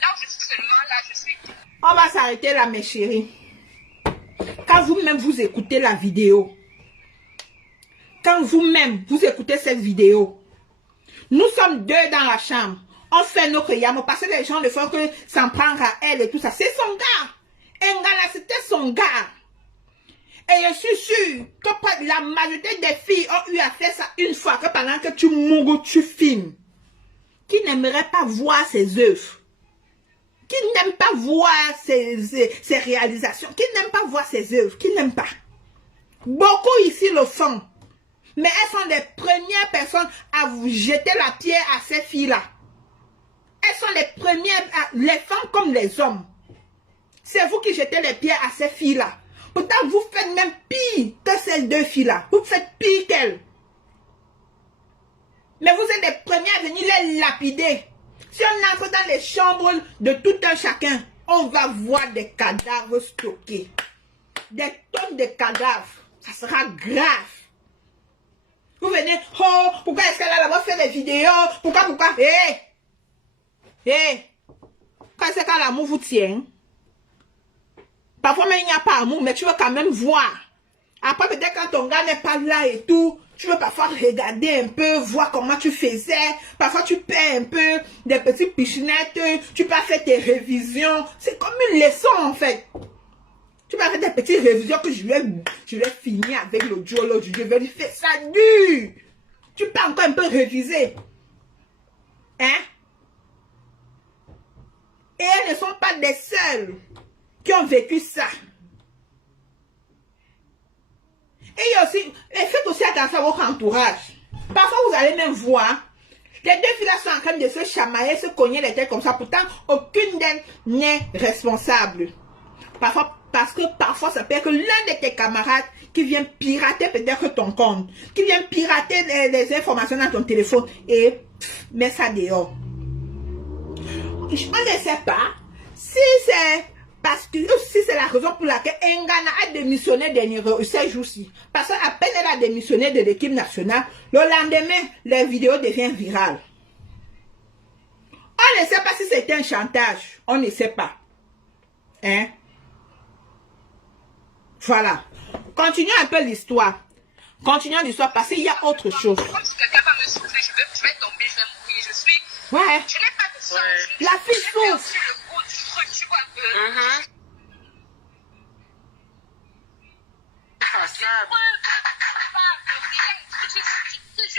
Là où je suis seulement, là, je suis... On va s'arrêter là, mes chéris. Quand vous-même vous écoutez la vidéo, quand vous-même vous écoutez cette vidéo, nous sommes deux dans la chambre. On fait nos yamo parce que les gens ne font que s'en prendre à elle et tout ça. C'est son gars. Engana, c'était son gars. Et je suis sûre que la majorité des filles ont eu à faire ça une fois, que pendant que tu mourras, tu filmes. Qui n'aimerait pas voir ses œuvres? Qui n'aime pas voir ses réalisations? Qui n'aime pas voir ses œuvres? Qui n'aime pas? Beaucoup ici le font. Mais elles sont les premières personnes à vous jeter la pierre à ces filles-là. Elles sont les premières, les femmes comme les hommes. C'est vous qui jetez les pierres à ces filles-là. Pourtant, vous faites même pire que ces deux filles-là. Vous faites pire qu'elles. Mais vous êtes les premiers à venir les lapider. Si on entre dans les chambres de tout un chacun, on va voir des cadavres stockés. Des tonnes de cadavres. Ça sera grave. Vous venez, oh, pourquoi est-ce qu'elle a là-bas fait des vidéos? Pourquoi? Quand c'est quand l'amour vous tient. Parfois même il n'y a pas amour, mais tu veux quand même voir. Après peut-être quand ton gars n'est pas là et tout, tu veux parfois regarder un peu, voir comment tu faisais. Parfois tu perds un peu des petites pichinettes, tu peux faire tes révisions. C'est comme une leçon en fait. Tu vas faire des petites révisions que je vais finir avec le Joe, l'autre. Je vais lui faire ça dur. Tu peux encore un peu réviser. Hein? Et elles ne sont pas des seules qui ont vécu ça. Et aussi, faites aussi attention à votre entourage. Parfois, vous allez même voir, les deux filles-là sont en train de se chamailler, se cogner les têtes comme ça. Pourtant, aucune d'elles n'est responsable. Parfois, parce que parfois, ça peut être l'un de tes camarades qui vient pirater peut-être ton compte, qui vient pirater les informations dans ton téléphone et met ça dehors. On ne sait pas si c'est parce que si c'est la raison pour laquelle Engana a démissionné ces jours-ci. Parce qu'à peine elle a démissionné de l'équipe nationale, le lendemain, les vidéos deviennent virales. On ne sait pas si c'était un chantage. On ne sait pas. Hein? Voilà. Continuons un peu l'histoire. Continuons l'histoire parce qu'il y a autre chose. Comme si quelqu'un va me souffler, je vais tomber, je vais mourir. Je suis... Ouais. Je n'ai pas de sang. La fille souffre. Le goût du truc, tu vois.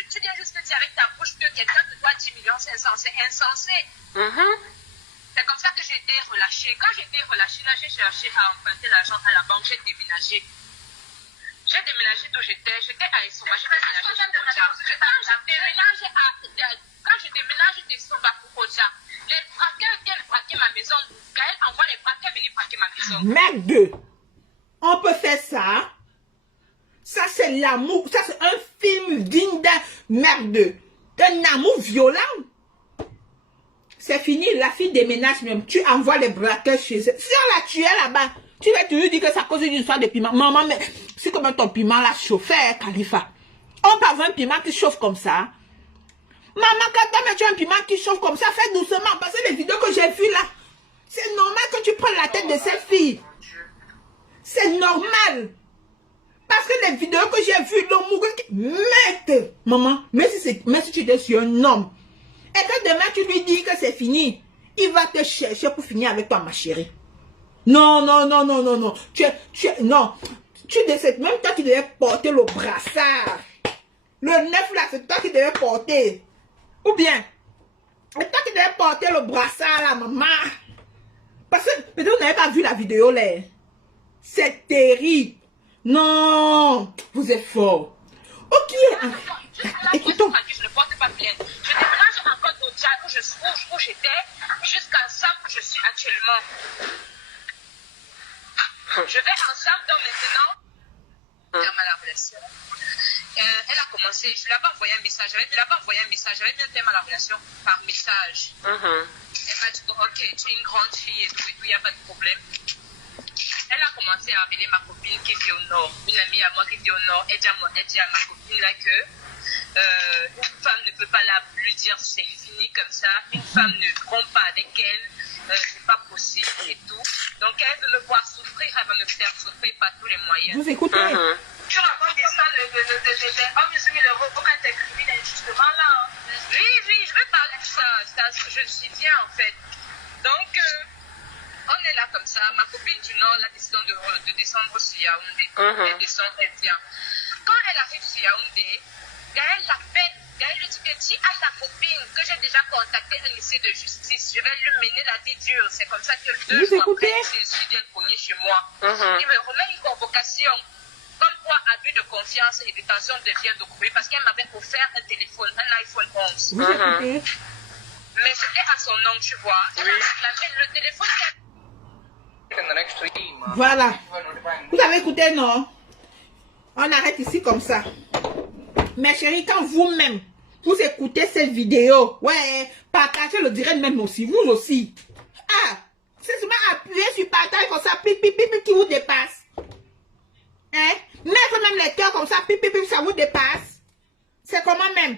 Tu viens juste de dire avec ta bouche que quelqu'un te doit 10 millions, c'est insensé. C'est comme ça que j'ai été relâchée. Quand j'ai été relâchée, là, j'ai cherché à emprunter l'argent à la banque, j'ai déménagé. J'ai déménagé d'où j'étais. J'étais à Essomba, j'ai déménagé sur Kodja. Quand je déménage d'Essomba pour Kodja, les braqueurs viennent braquer ma maison. Gaël envoie les braqueurs venir braquer ma maison. Merde! On peut faire ça? Ça, c'est l'amour. Ça, c'est un film digne d'un merde. D'un amour violent. C'est fini. La fille déménage même. Tu envoies les braqueurs chez elle. Si on l'a tué là-bas, tu vas toujours dire que c'est à cause d'une histoire de piment. Maman, mais si comme ton piment l'a chauffé, Khalifa. On parle d'un piment qui chauffe comme ça. Maman, quand tu as un piment qui chauffe comme ça, fais doucement. Parce que les vidéos que j'ai vues là, c'est normal que tu prennes la tête de cette fille. C'est normal. Parce que les vidéos que j'ai vues, le mourir, mec, maman, même si tu étais sur un homme, et que demain tu lui dis que c'est fini, il va te chercher pour finir avec toi, ma chérie. Non. Non. Tu décides, même toi, tu devais porter le brassard. Le 9 là, c'est toi qui devais porter. Ou bien, c'est toi qui devais porter le brassard là, maman. Parce que peut-être vous n'avez pas vu la vidéo là. C'est terrible. Non, vous êtes fort. Ok. Écoutons. Je ne porte pas plainte. Je déménage encore d'Odja où j'étais jusqu'à ensemble où je suis actuellement. Je vais ensemble donc maintenant. Dans ma relation. Elle a commencé, je lui avais envoyé un message, j'avais mis un thème à la relation par message. Elle m'a dit, ok, tu es une grande fille et tout, il n'y a pas de problème. Elle a commencé à appeler ma copine qui vit au nord, une amie à moi qui vit au nord. Elle dit à ma copine là que une femme ne peut pas lui dire c'est fini comme ça, une femme ne trompe pas avec elle, c'est pas possible et tout. Donc elle veut me voir souffrir, elle va me faire souffrir par tous les moyens. Vous écoutez? Tu racontes l'histoire de hommes musulmans, le robot quand t'écrivais justement là. Oui, je vais parler de ça. Je suis bien en fait. Donc, on est là comme ça. Ma copine du Nord a décidé de descendre sur Yaoundé. Elle descend, elle vient. Quand elle arrive sur Yaoundé, Gaël l'appelle. Gaël lui dit que dis à ta copine que j'ai déjà contacté un huissier de justice. Je vais lui mener la vie dure. C'est comme ça que 2 jours après, Jésus vient cogner chez moi. Il me remet une convocation. Comme quoi, abus de confiance et détention de biens d'autrui, parce qu'elle m'avait offert un téléphone, un iPhone 11. Vous écoutez? Mais c'était à son nom, tu vois. Elle a réclamé le téléphone qu'elle... Voilà. Vous avez écouté, non? On arrête ici comme ça. Mes chéris, quand vous-même, vous écoutez cette vidéo, ouais, partagez le direct même aussi, vous aussi. Ah, c'est seulement appuyer sur partage comme ça, pipi, qui vous dépasse. Hein? Mettre même les cœurs comme ça, pipi, ça vous dépasse. C'est comment même?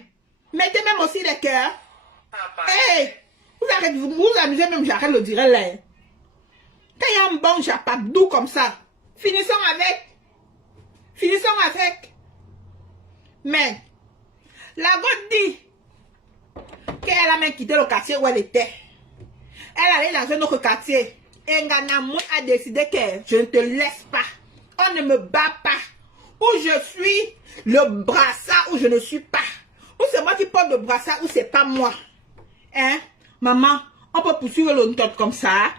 Mettez même aussi les cœurs. Hey, vous amusez même, j'arrête le direct là. Quand il y a un bon japabdou comme ça, finissons avec. Mais, la gosse dit qu'elle a même quitté le quartier où elle était. Elle allait dans un autre quartier. Et Nganamoun a décidé que je ne te laisse pas. On ne me bat pas. Ou je suis le brassard ou je ne suis pas. Ou c'est moi qui porte le brassard ou c'est pas moi. Hein? Maman, on peut poursuivre le tot comme ça.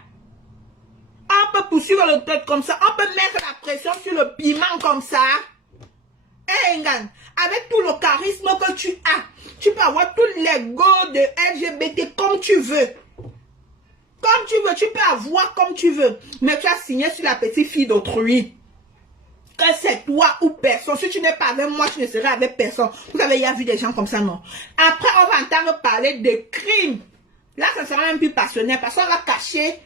On peut poursuivre le tot comme ça. On peut mettre la pression sur le piment comme ça. Eh, Ngan, avec tout le charisme que tu as, tu peux avoir tous les go de LGBT comme tu veux. Comme tu veux, tu peux avoir comme tu veux. Mais tu as signé sur la petite fille d'autrui. Que c'est toi ou personne. Si tu n'es pas avec moi, tu ne seras avec personne. Vous avez déjà vu des gens comme ça, non? Après, on va entendre parler de crimes. Là, ça sera même plus passionnel parce qu'on va cacher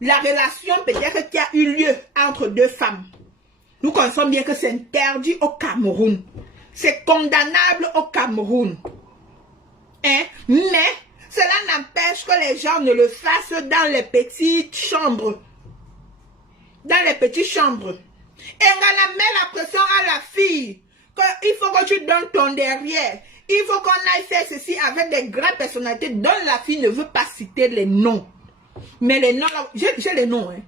la relation peut-être qui a eu lieu entre 2 femmes. Nous connaissons bien que c'est interdit au Cameroun. C'est condamnable au Cameroun. Hein? Mais cela n'empêche que les gens ne le fassent dans les petites chambres. Dans les petites chambres. Et on met la pression à la fille. Il faut que tu donnes ton derrière. Il faut qu'on aille faire ceci avec des grandes personnalités dont la fille ne veut pas citer les noms. Mais les noms, j'ai les noms. Hein.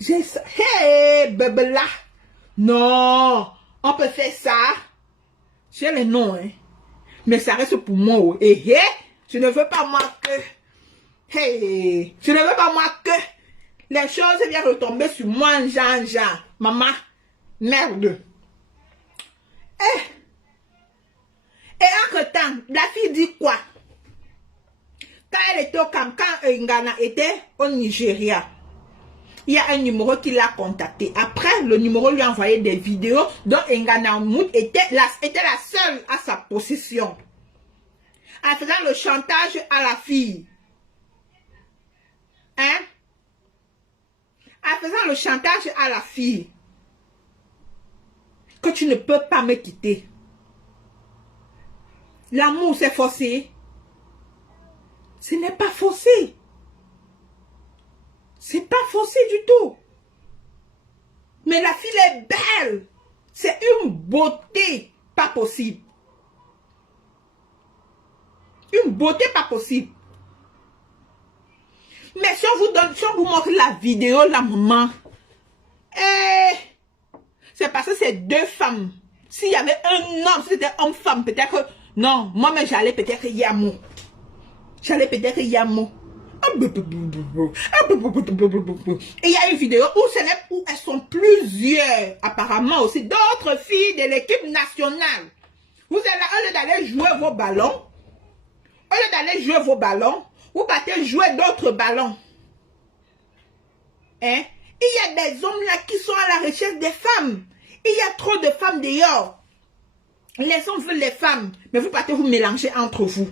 J'ai ça. Hey, bébé là. Non, on peut faire ça. J'ai les noms. Hein. Mais ça reste pour moi. Et je ne veux pas moi que... Hey, je ne veux pas moi que... Les choses viennent retomber sur moi, Jean. Maman, merde. Et entre-temps, la fille dit quoi? Quand elle était au camp, quand Ngana était au Nigeria, il y a un numéro qui l'a contacté. Après, le numéro lui a envoyé des vidéos dont Ngana Mout était la seule à sa possession. En faisant le chantage à la fille. Hein? En faisant le chantage à la fille. Que tu ne peux pas me quitter. L'amour, c'est forcé. Ce n'est pas forcé. C'est pas forcé du tout. Mais la fille est belle. C'est une beauté pas possible. Une beauté pas possible. Mais si on vous montre la vidéo, la maman, c'est parce que c'est 2 femmes. S'il y avait un homme, si c'était homme-femme, peut-être que... Non, moi-même, j'allais peut-être Yamo. J'allais peut-être Yamo. Et il y a une vidéo où elles sont plusieurs, apparemment aussi, d'autres filles de l'équipe nationale. Vous êtes là, au lieu d'aller jouer vos ballons, vous partez jouer d'autres ballons. Hein? Il y a des hommes là qui sont à la recherche des femmes. Il y a trop de femmes dehors. Les hommes veulent les femmes, mais vous partez vous mélanger entre vous.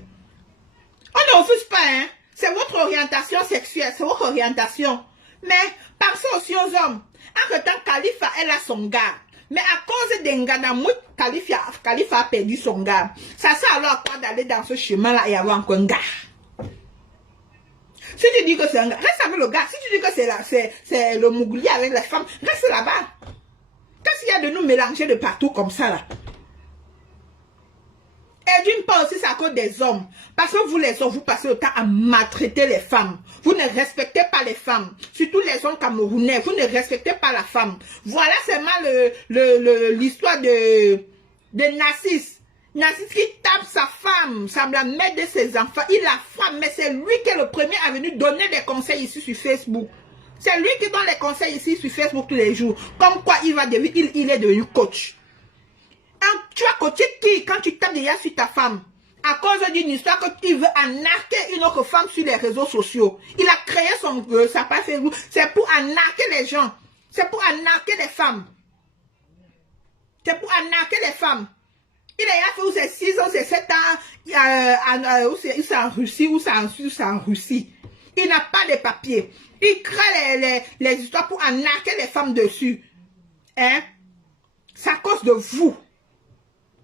On ne refuse pas, hein? C'est votre orientation sexuelle, c'est votre orientation. Mais pensez aussi aux hommes. En temps, Khalifa, elle a son gars. Mais à cause d'un gars d'amour, Khalifa a perdu son gars. Ça sert alors à quoi d'aller dans ce chemin-là et avoir encore un gars? Si tu dis que c'est un gars, reste avec le gars. Si tu dis que c'est le mougli avec les femmes, reste là-bas. Qu'est-ce qu'il y a de nous mélanger de partout comme ça là? Et d'une part aussi, c'est à cause des hommes. Parce que vous les hommes, vous passez le temps à maltraiter les femmes. Vous ne respectez pas les femmes. Surtout les hommes camerounais. Vous ne respectez pas la femme. Voilà seulement l'histoire de Narcisse. Narcisse qui tape sa femme. Ça me la met de ses enfants. Il a femme, mais c'est lui qui est le premier à venir donner des conseils ici sur Facebook. C'est lui qui donne les conseils ici sur Facebook tous les jours. Comme quoi il va devenir, il est devenu coach. Tu vas coacher qui quand tu tapes déjà sur ta femme? À cause d'une histoire qu'il veut arnaquer une autre femme sur les réseaux sociaux. Il a créé sa page Facebook. C'est pour arnaquer les gens. C'est pour arnaquer les femmes. C'est pour arnaquer les femmes. Il a fait où c'est 6 ans, c'est 7 ans. C'est en Russie, ou c'est en Russie. Il n'a pas de papiers. Il crée les histoires pour arnaquer les femmes dessus. Hein? C'est à cause de vous.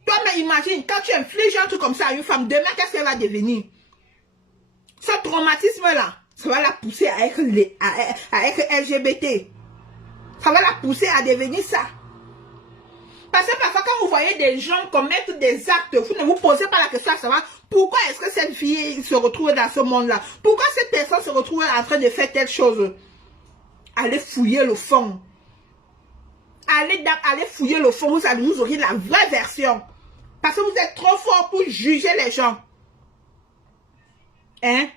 Toi, mais imagine, quand tu infliges un truc comme ça à une femme, demain, qu'est-ce qu'elle va devenir? Ce traumatisme-là, ça va la pousser à être LGBT. Ça va la pousser à devenir ça. Parce que parfois, quand vous voyez des gens commettre des actes, vous ne vous posez pas la question à savoir pourquoi est-ce que cette fille se retrouve dans ce monde-là? Pourquoi cette personne se retrouve en train de faire telle chose? Allez fouiller le fond. Allez fouiller le fond, vous aurez la vraie version. Parce que vous êtes trop fort pour juger les gens. Hein?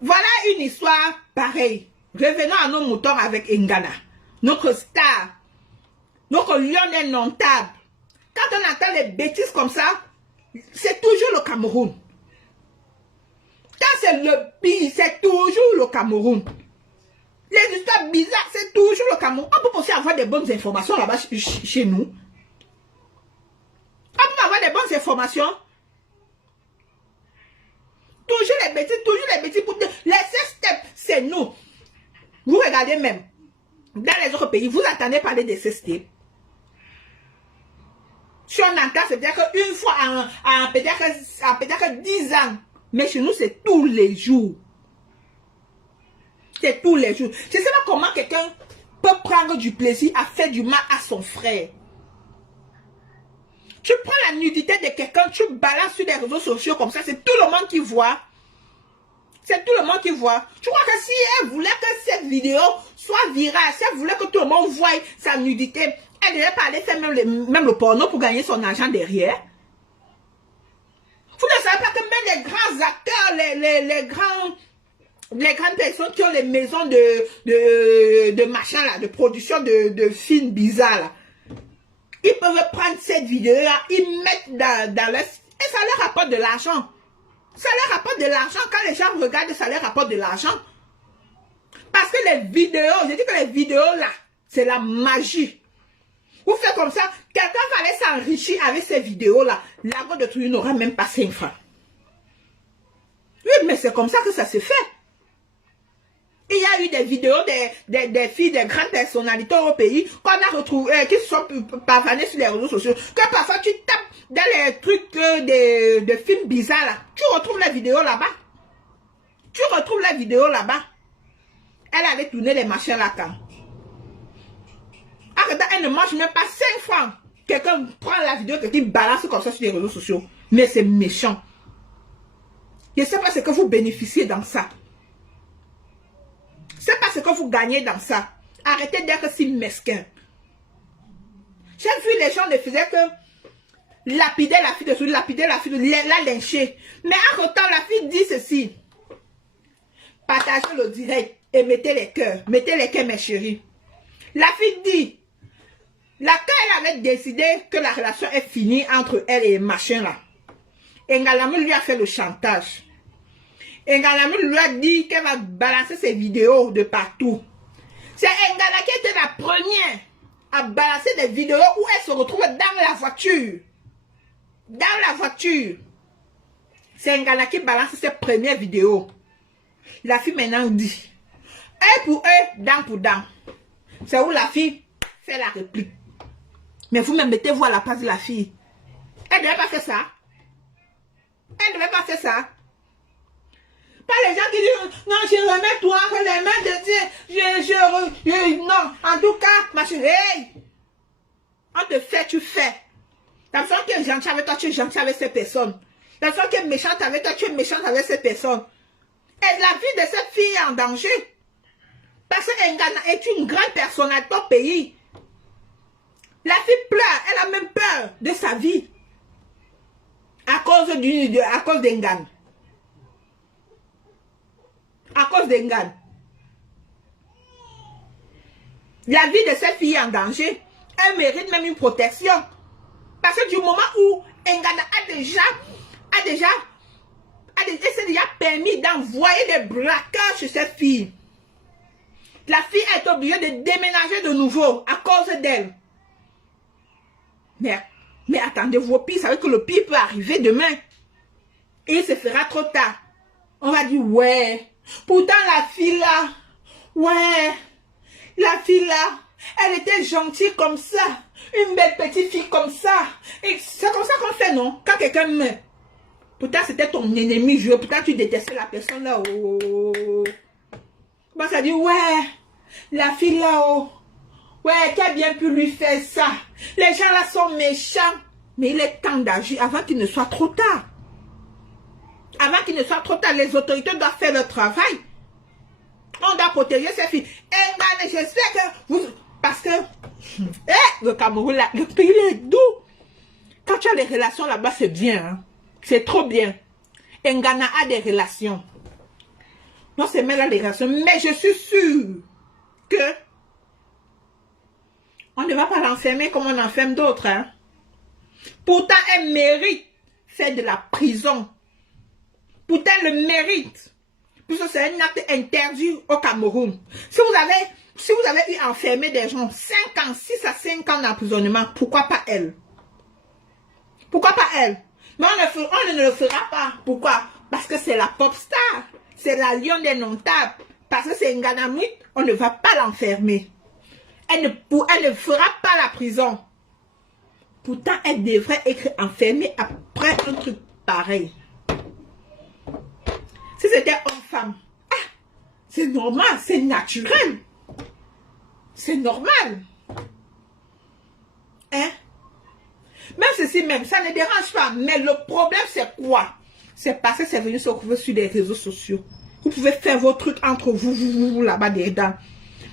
Voilà une histoire pareille. Revenons à nos moutons avec Ngana. Notre star. Notre lion indomptable. Quand on entend les bêtises comme ça, c'est toujours le Cameroun. Quand c'est le pire, c'est toujours le Cameroun. Les histoires bizarres, c'est toujours le Cameroun. On peut aussi avoir des bonnes informations là-bas chez nous. On peut avoir des bonnes informations. Toujours les bêtises pour dire, les 6 steps, c'est nous. Vous regardez même, dans les autres pays, vous entendez parler des 6 steps. Si on entend, c'est peut-être qu'une fois peut-être 10 ans. Mais chez nous, c'est tous les jours. C'est tous les jours. Je ne sais pas comment quelqu'un peut prendre du plaisir à faire du mal à son frère. Tu prends la nudité de quelqu'un, tu balances sur les réseaux sociaux comme ça, c'est tout le monde qui voit. C'est tout le monde qui voit. Tu crois que si elle voulait que cette vidéo soit virale, si elle voulait que tout le monde voie sa nudité, elle devait pas aller faire même le porno pour gagner son argent derrière. Vous ne savez pas que même les grands acteurs, les grandes personnes qui ont les maisons de machin là, de production de films bizarres là, ils peuvent prendre cette vidéo là, ils mettent dans leur... Et ça leur rapporte de l'argent. Ça leur rapporte de l'argent. Quand les gens regardent, ça leur rapporte de l'argent. Parce que les vidéos, je dis que les vidéos là, c'est la magie. Vous faites comme ça, quelqu'un va aller s'enrichir avec ces vidéos là. L'argent de tout, il n'aura même pas 5 francs. Oui, mais c'est comme ça que ça se fait. Il y a eu des vidéos des filles, des grandes personnalités au pays qu'on a retrouvées, qui sont parvenues sur les réseaux sociaux. Que parfois tu tapes dans les trucs de films bizarres là. Tu retrouves la vidéo là-bas. Tu retrouves la vidéo là-bas. Elle allait tourner les machins là quand. Elle ne mange même pas 5 francs. Quelqu'un prend la vidéo, quelqu'un balance comme ça sur les réseaux sociaux. Mais c'est méchant. Je ne sais pas ce que vous bénéficiez dans ça. C'est pas ce que vous gagnez dans ça. Arrêtez d'être si mesquin. Chaque fois, les gens ne faisaient que lapider la fille dessous, lapider la fille, la lyncher. Mais en autant, la fille dit ceci. Partagez le direct et mettez les cœurs, mes chéris. La fille dit, la elle avait décidé que la relation est finie entre elle et machin là. Ngalamou lui a fait le chantage. Ngalamou lui a dit qu'elle va balancer ses vidéos de partout. C'est Ngala qui était la première à balancer des vidéos où elle se retrouve dans la voiture. Dans la voiture. C'est Ngala qui balance ses premières vidéos. La fille maintenant dit, œil pour œil, dent pour dent. C'est où la fille fait la réplique. Mais vous me mettez-vous à la place de la fille. Elle ne devait pas faire ça. Elle ne devait pas faire ça. Pas les gens qui disent, non, je remets toi entre les mains de Dieu. Non, en tout cas, ma chérie, hey, on te fait, tu fais. La personne qui est gentille avec toi, tu es gentil avec ces personnes. La personne qui est méchante avec toi, tu es méchante avec ces personnes. Et la vie de cette fille est en danger. Parce que Ngana est une grande personnalité au pays. La fille pleure, elle a même peur de sa vie. À cause d'Engana. À cause d'Engana. La vie de cette fille est en danger. Elle mérite même une protection. Parce que du moment où Ngana s'est déjà permis d'envoyer des braquages sur cette fille. La fille est obligée de déménager de nouveau à cause d'elle. Mais attendez-vous au pire, vous savez que le pire peut arriver demain. Et il se fera trop tard. On va dire, ouais, pourtant la fille là, ouais, la fille là, elle était gentille comme ça, une belle petite fille comme ça. Et c'est comme ça qu'on fait, non? Quand quelqu'un meurt, pourtant c'était ton ennemi, pourtant tu détestais la personne là, oh. Bon, ça dit, ouais, la fille là-haut, ouais, qui a bien pu lui faire ça. Les gens là sont méchants. Mais il est temps d'agir avant qu'il ne soit trop tard. Avant qu'il ne soit trop tard, les autorités doivent faire leur travail. On doit protéger ces filles. Et j'espère que vous... Parce que le Cameroun, là, le pays est doux. Quand tu as des relations là-bas, c'est bien. Hein? C'est trop bien. Ngana a des relations. Non seulement là des relations, mais je suis sûre que on ne va pas l'enfermer comme on enferme d'autres. Hein? Pourtant, elle mérite faire de la prison. Pourtant, elle le mérite. Puisque c'est un acte interdit au Cameroun. Si vous avez eu enfermé des gens 5 ans, 6 à 5 ans d'emprisonnement, pourquoi pas elle? Pourquoi pas elle? Mais on ne le fera pas. Pourquoi? Parce que c'est la pop star. C'est la lion des non-tables. Parce que c'est Ngana Muit, on ne va pas l'enfermer. Elle ne fera pas la prison. Pourtant, elle devrait être enfermée après un truc pareil. Si c'était homme-femme, c'est normal, c'est naturel. C'est normal. Hein? Même ceci même, ça ne dérange pas. Mais le problème, c'est quoi? C'est parce que c'est venu se retrouver sur les réseaux sociaux. Vous pouvez faire vos trucs entre vous là-bas dedans.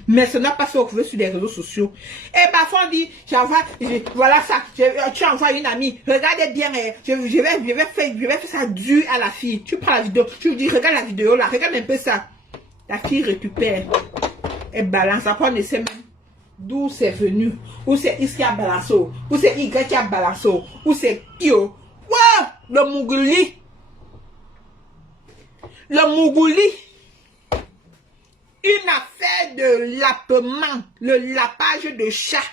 Mais ce n'est pas se retrouver sur les réseaux sociaux. Et parfois on dit, voilà ça, tu envoies une amie, regardez bien, je vais faire ça dur à la fille. Tu prends la vidéo, tu lui dis, regarde la vidéo là, regarde un peu ça. La fille récupère, elle balance, après on ne sait même d'où c'est venu, ou c'est X qui a balancé, ou c'est Y qui a balancé, ou c'est Kyo. Wow, le Mougouli. Le Mougouli. Une affaire de lapement, le lapage de chat.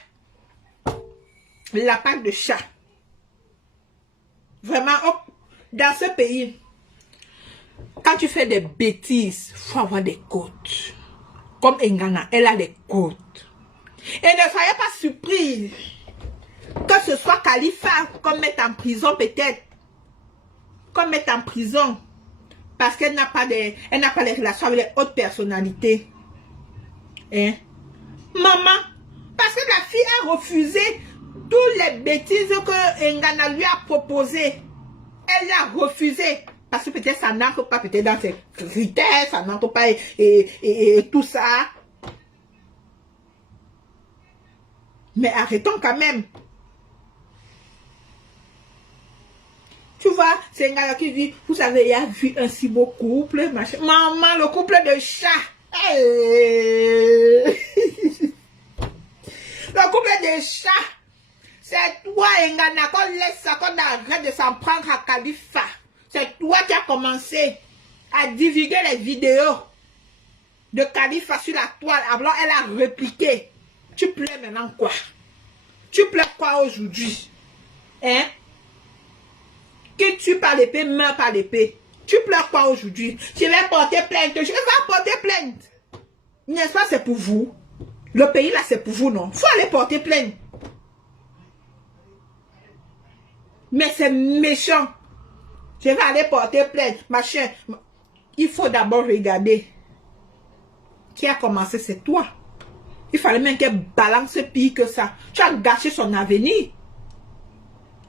Le lapage de chat. Vraiment, dans ce pays, quand tu fais des bêtises, il faut avoir des côtes. Comme Ngana, elle a des côtes. Et ne soyez pas surpris que ce soit Khalifa qu'on mette en prison peut-être. Qu'on mette en prison. Parce qu'elle n'a pas les relations avec les autres personnalités. Hein? Maman, parce que la fille a refusé toutes les bêtises que Ngana lui a proposées. Elle a refusé. Parce que peut-être ça n'entre pas peut-être dans ses critères, ça n'entre pas et tout ça. Mais arrêtons quand même. Tu vois, c'est un gars qui dit, vous savez, il y a vu un si beau couple, machin. Maman, le couple de chats. Le couple de chats. C'est toi, Ngana, qu'on laisse ça, qu'on arrête de s'en prendre à Khalifa. C'est toi qui as commencé à divulguer les vidéos de Khalifa sur la toile. Alors, elle a répliqué. Tu plais maintenant quoi? Tu pleures quoi aujourd'hui? Hein? Que tu par l'épée, meurs par l'épée. Tu pleures quoi aujourd'hui? Je vais porter plainte. Je vais porter plainte. N'est-ce pas, c'est pour vous? Le pays là, c'est pour vous, non? Faut aller porter plainte. Mais c'est méchant. Je vais aller porter plainte. Machin. Il faut d'abord regarder. Qui a commencé, c'est toi. Il fallait même qu'elle balance pire que ça. Tu as gâché son avenir.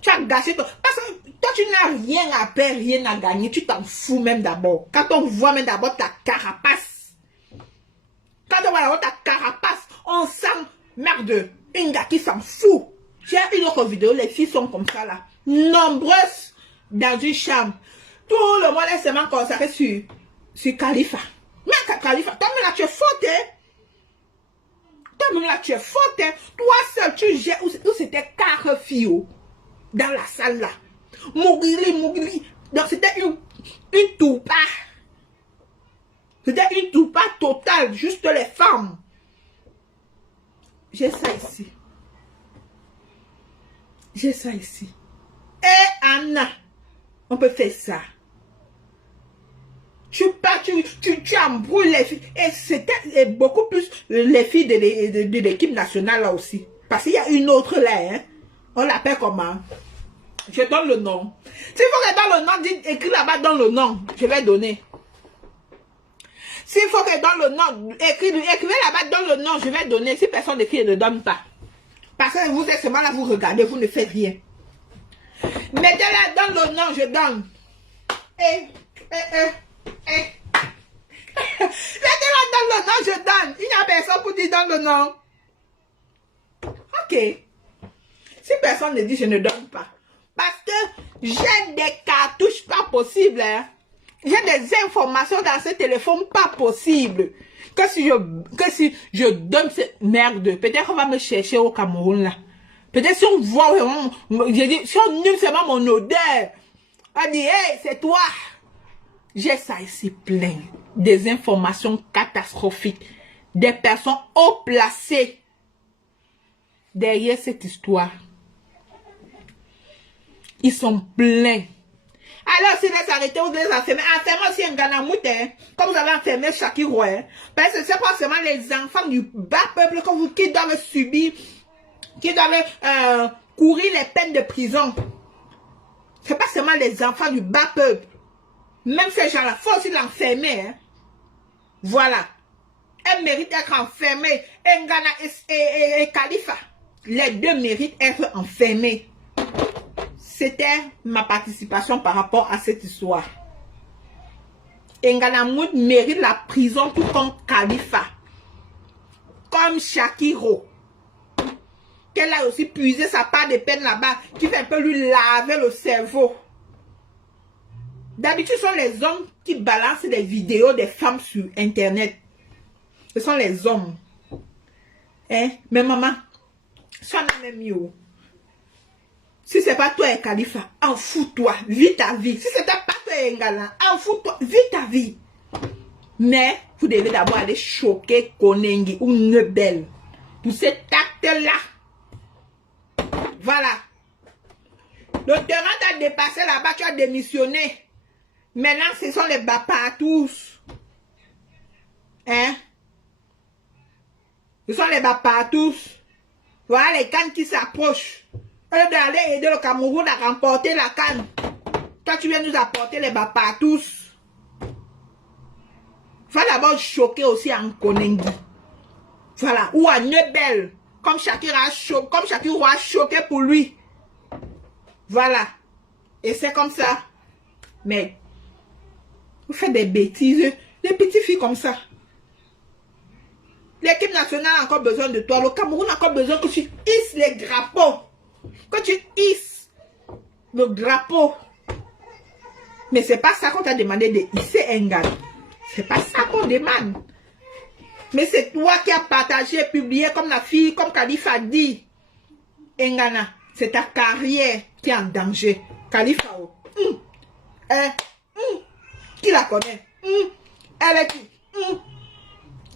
Tu as gâché ton... Parce que toi, tu n'as rien à perdre, rien à gagner. Tu t'en fous même d'abord. Quand on voit même d'abord ta carapace. Quand on voit d'abord ta carapace, on sent, merde, une gars qui s'en fout. J'ai une autre vidéo, les filles sont comme ça là. Nombreuses dans une chambre. Tout le monde est seulement consacré sur Khalifa. Mais Khalifa, toi-même là, tu es faute, hein? Toi-même là, tu es faute, hein? Toi seul, tu gères où c'était 4 filles dans la salle là. Mougli. Donc c'était une toupa. C'était une toupa totale, juste les femmes. J'ai ça ici. J'ai ça ici. Et Anna, on peut faire ça. Tu embrouilles les filles. Et c'était beaucoup plus les filles de l'équipe nationale là aussi. Parce qu'il y a une autre là, hein. On l'appelle comment? Je donne le nom. S'il faut que dans le nom, dites, écris là-bas dans le nom. Je vais donner. S'il faut que dans le nom, écrivez là-bas dans le nom, je vais donner. Si personne n'écrit, ne donne pas. Parce que vous êtes seulement là, vous regardez, vous ne faites rien. Mettez-la dans le nom, je donne. Mettez-la dans le nom, je donne. Il n'y a personne pour dire dans le nom. Ok. Si personne ne dit, je ne donne pas. Parce que j'ai des cartouches pas possibles. Hein. J'ai des informations dans ce téléphone pas possibles. Que si je donne cette merde, peut-être qu'on va me chercher au Cameroun là. Peut-être si on voit vraiment, si on nulle seulement mon odeur, on dit, hey, c'est toi. J'ai ça ici plein. Des informations catastrophiques. Des personnes haut placées derrière cette histoire. Ils sont pleins. Alors, si les arrêtez, vous les enfermez. Enfermez aussi un Ganamout, hein, comme vous avez enfermé Shakiro. Hein, parce que c'est pas seulement les enfants du bas peuple qui doivent subir, qui doivent courir les peines de prison. C'est pas seulement les enfants du bas peuple. Même ces gens-là, il faut aussi l'enfermer. Hein. Voilà. Elle mérite d'être enfermée. Ngana et Khalifa. Les deux méritent d'être enfermés. C'était ma participation par rapport à cette histoire. Ngana Mout mérite la prison tout comme Khalifa. Comme Shakiro. Qu'elle a aussi puisé sa part de peine là-bas. Qui fait un peu lui laver le cerveau. D'habitude, ce sont les hommes qui balancent les vidéos des femmes sur Internet. Ce sont les hommes. Hein? Mais maman, ça n'a même mieux. Si c'est pas toi et Khalifa, en fous-toi, vis ta vie. Si c'est pas toi et Ngana, en fous-toi, vis ta vie. Mais vous devez d'abord aller choquer Konengi ou Nebel pour cet acte-là. Voilà. Le terrain t'a dépassé là-bas, tu as démissionné. Maintenant, ce sont les bas-partous. Hein? Ce sont les bas-partous. Voilà les cannes qui s'approchent. Au lieu d'aller aider le Cameroun à remporter la canne. Toi, tu viens nous apporter les bas-partous. Il faut d'abord choquer aussi en Konengi. Voilà. Ou à Nebel. Comme Shakiro a choqué pour lui. Voilà. Et c'est comme ça. Mais vous faites des bêtises. Les petites filles comme ça. L'équipe nationale a encore besoin de toi. Le Cameroun a encore besoin que tu hisses les drapeaux. Que tu hisses le drapeau. Mais c'est pas ça qu'on t'a demandé de hisser Ngana. C'est pas ça qu'on demande. Mais c'est toi qui as partagé, publié comme la fille, comme Khalifa dit. Ngana, c'est ta carrière qui est en danger. Khalifa, qui la connaît? Elle est qui?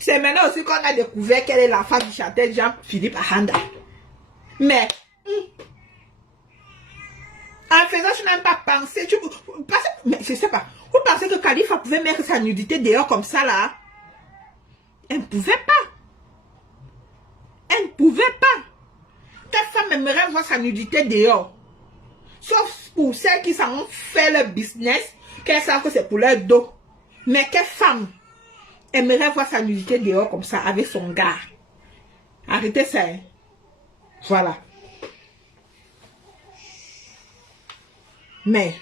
C'est maintenant aussi qu'on a découvert qu'elle est la femme du chanteur Jean-Philippe Ahanda. Mais, en faisant, je n'ai même pas pensé. Mais je sais pas. Vous pensez que Khalifa pouvait mettre sa nudité dehors comme ça là? Elle ne pouvait pas. Elle ne pouvait pas. Quelle femme aimerait voir sa nudité dehors? Sauf pour celles qui s'en fait leur business, qu'elles savent que c'est pour leur dos. Mais quelle femme aimerait voir sa nudité dehors comme ça avec son gars? Arrêtez ça. Hein? Voilà. Mais,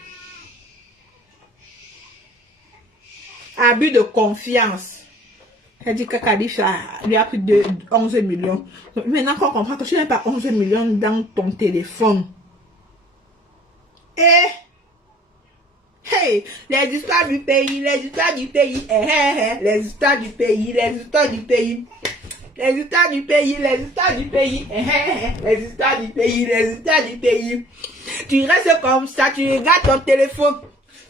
abus de confiance. Elle dit que Khalifa lui a pris 11 millions. Maintenant qu'on comprend que tu n'as pas 11 millions dans ton téléphone. Et, hey, les histoires du pays, les histoires du pays, les histoires du pays, les histoires du pays. Les histoires du pays, les histoires du pays, les histoires du pays, les histoires du pays. Tu restes comme ça, tu regardes ton téléphone,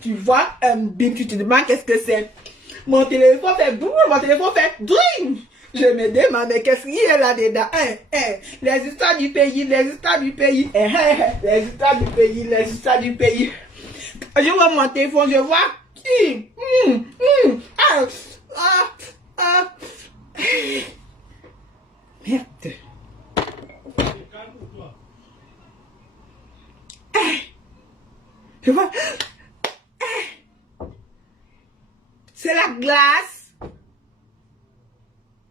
tu vois un bim, tu te demandes qu'est-ce que c'est. Mon téléphone fait boum, mon téléphone fait dring. Je me demande, mais qu'est-ce qu'il y a là-dedans? Les histoires du pays, les histoires du pays, les histoires du pays, les histoires du pays. Je vois mon téléphone, je vois. Merde. Je vois. C'est la glace.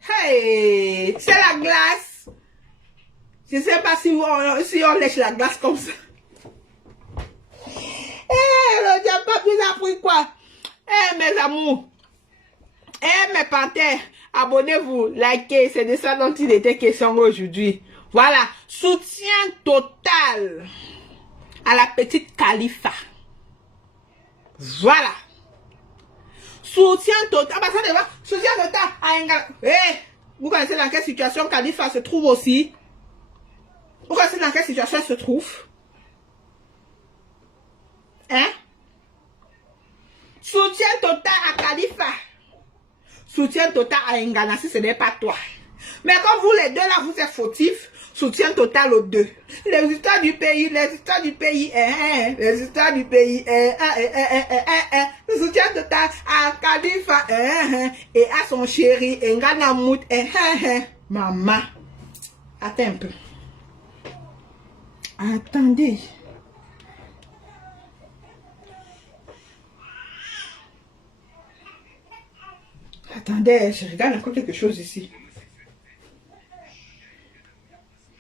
Hey, c'est la glace. Je ne sais pas si on lèche la glace comme ça. Le diable pas plus appris quoi. Mes amours. Mes panthères. Abonnez-vous, likez. C'est de ça dont il était question aujourd'hui. Voilà. Soutien total à la petite Khalifa. Voilà. Soutien total. Soutien total à Ngana. Vous connaissez dans quelle situation Khalifa se trouve aussi? Vous connaissez dans quelle situation elle se trouve? Soutien total à Khalifa. Soutien total à Ngana si ce n'est pas toi. Mais comme vous les deux là, vous êtes fautifs, soutien total aux deux. Les histoires du pays, les histoires du pays, les histoires du pays, le soutien total à Khalifa, et à son chéri, Ngana Mout, maman. Attends un peu. Attendez. Attendez, je regarde encore quelque chose ici.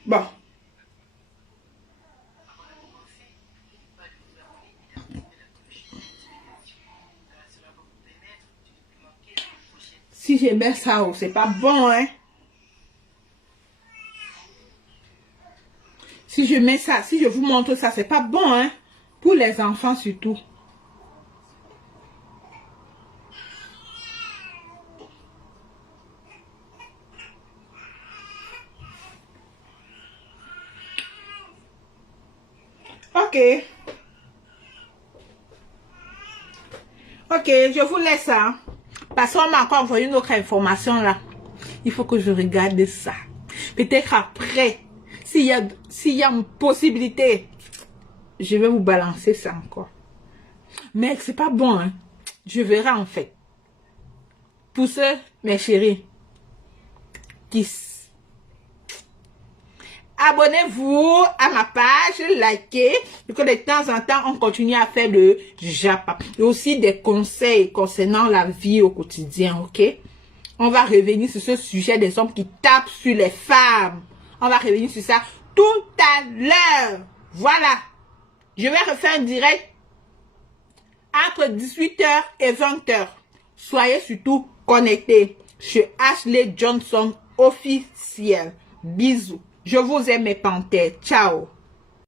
Bon. Si je mets ça, c'est pas bon, hein. Si je mets ça, si je vous montre ça, c'est pas bon, hein. Pour les enfants surtout. Ok. Ok, je vous laisse ça. Parce qu'on m'a encore envoyé une autre information là. Il faut que je regarde ça. Peut-être après, s'il y a une possibilité, je vais vous balancer ça encore. Mais c'est pas bon, hein. Je verrai en fait. Pour ce, mes chéris, abonnez-vous à ma page, likez, et que de temps en temps, on continue à faire le japa. Et aussi des conseils concernant la vie au quotidien, ok? On va revenir sur ce sujet des hommes qui tapent sur les femmes. On va revenir sur ça tout à l'heure. Voilà. Je vais refaire un direct entre 18h et 20h. Soyez surtout connectés sur Ashley Johnson officiel. Bisous. Je vous aime mes panthères. Ciao.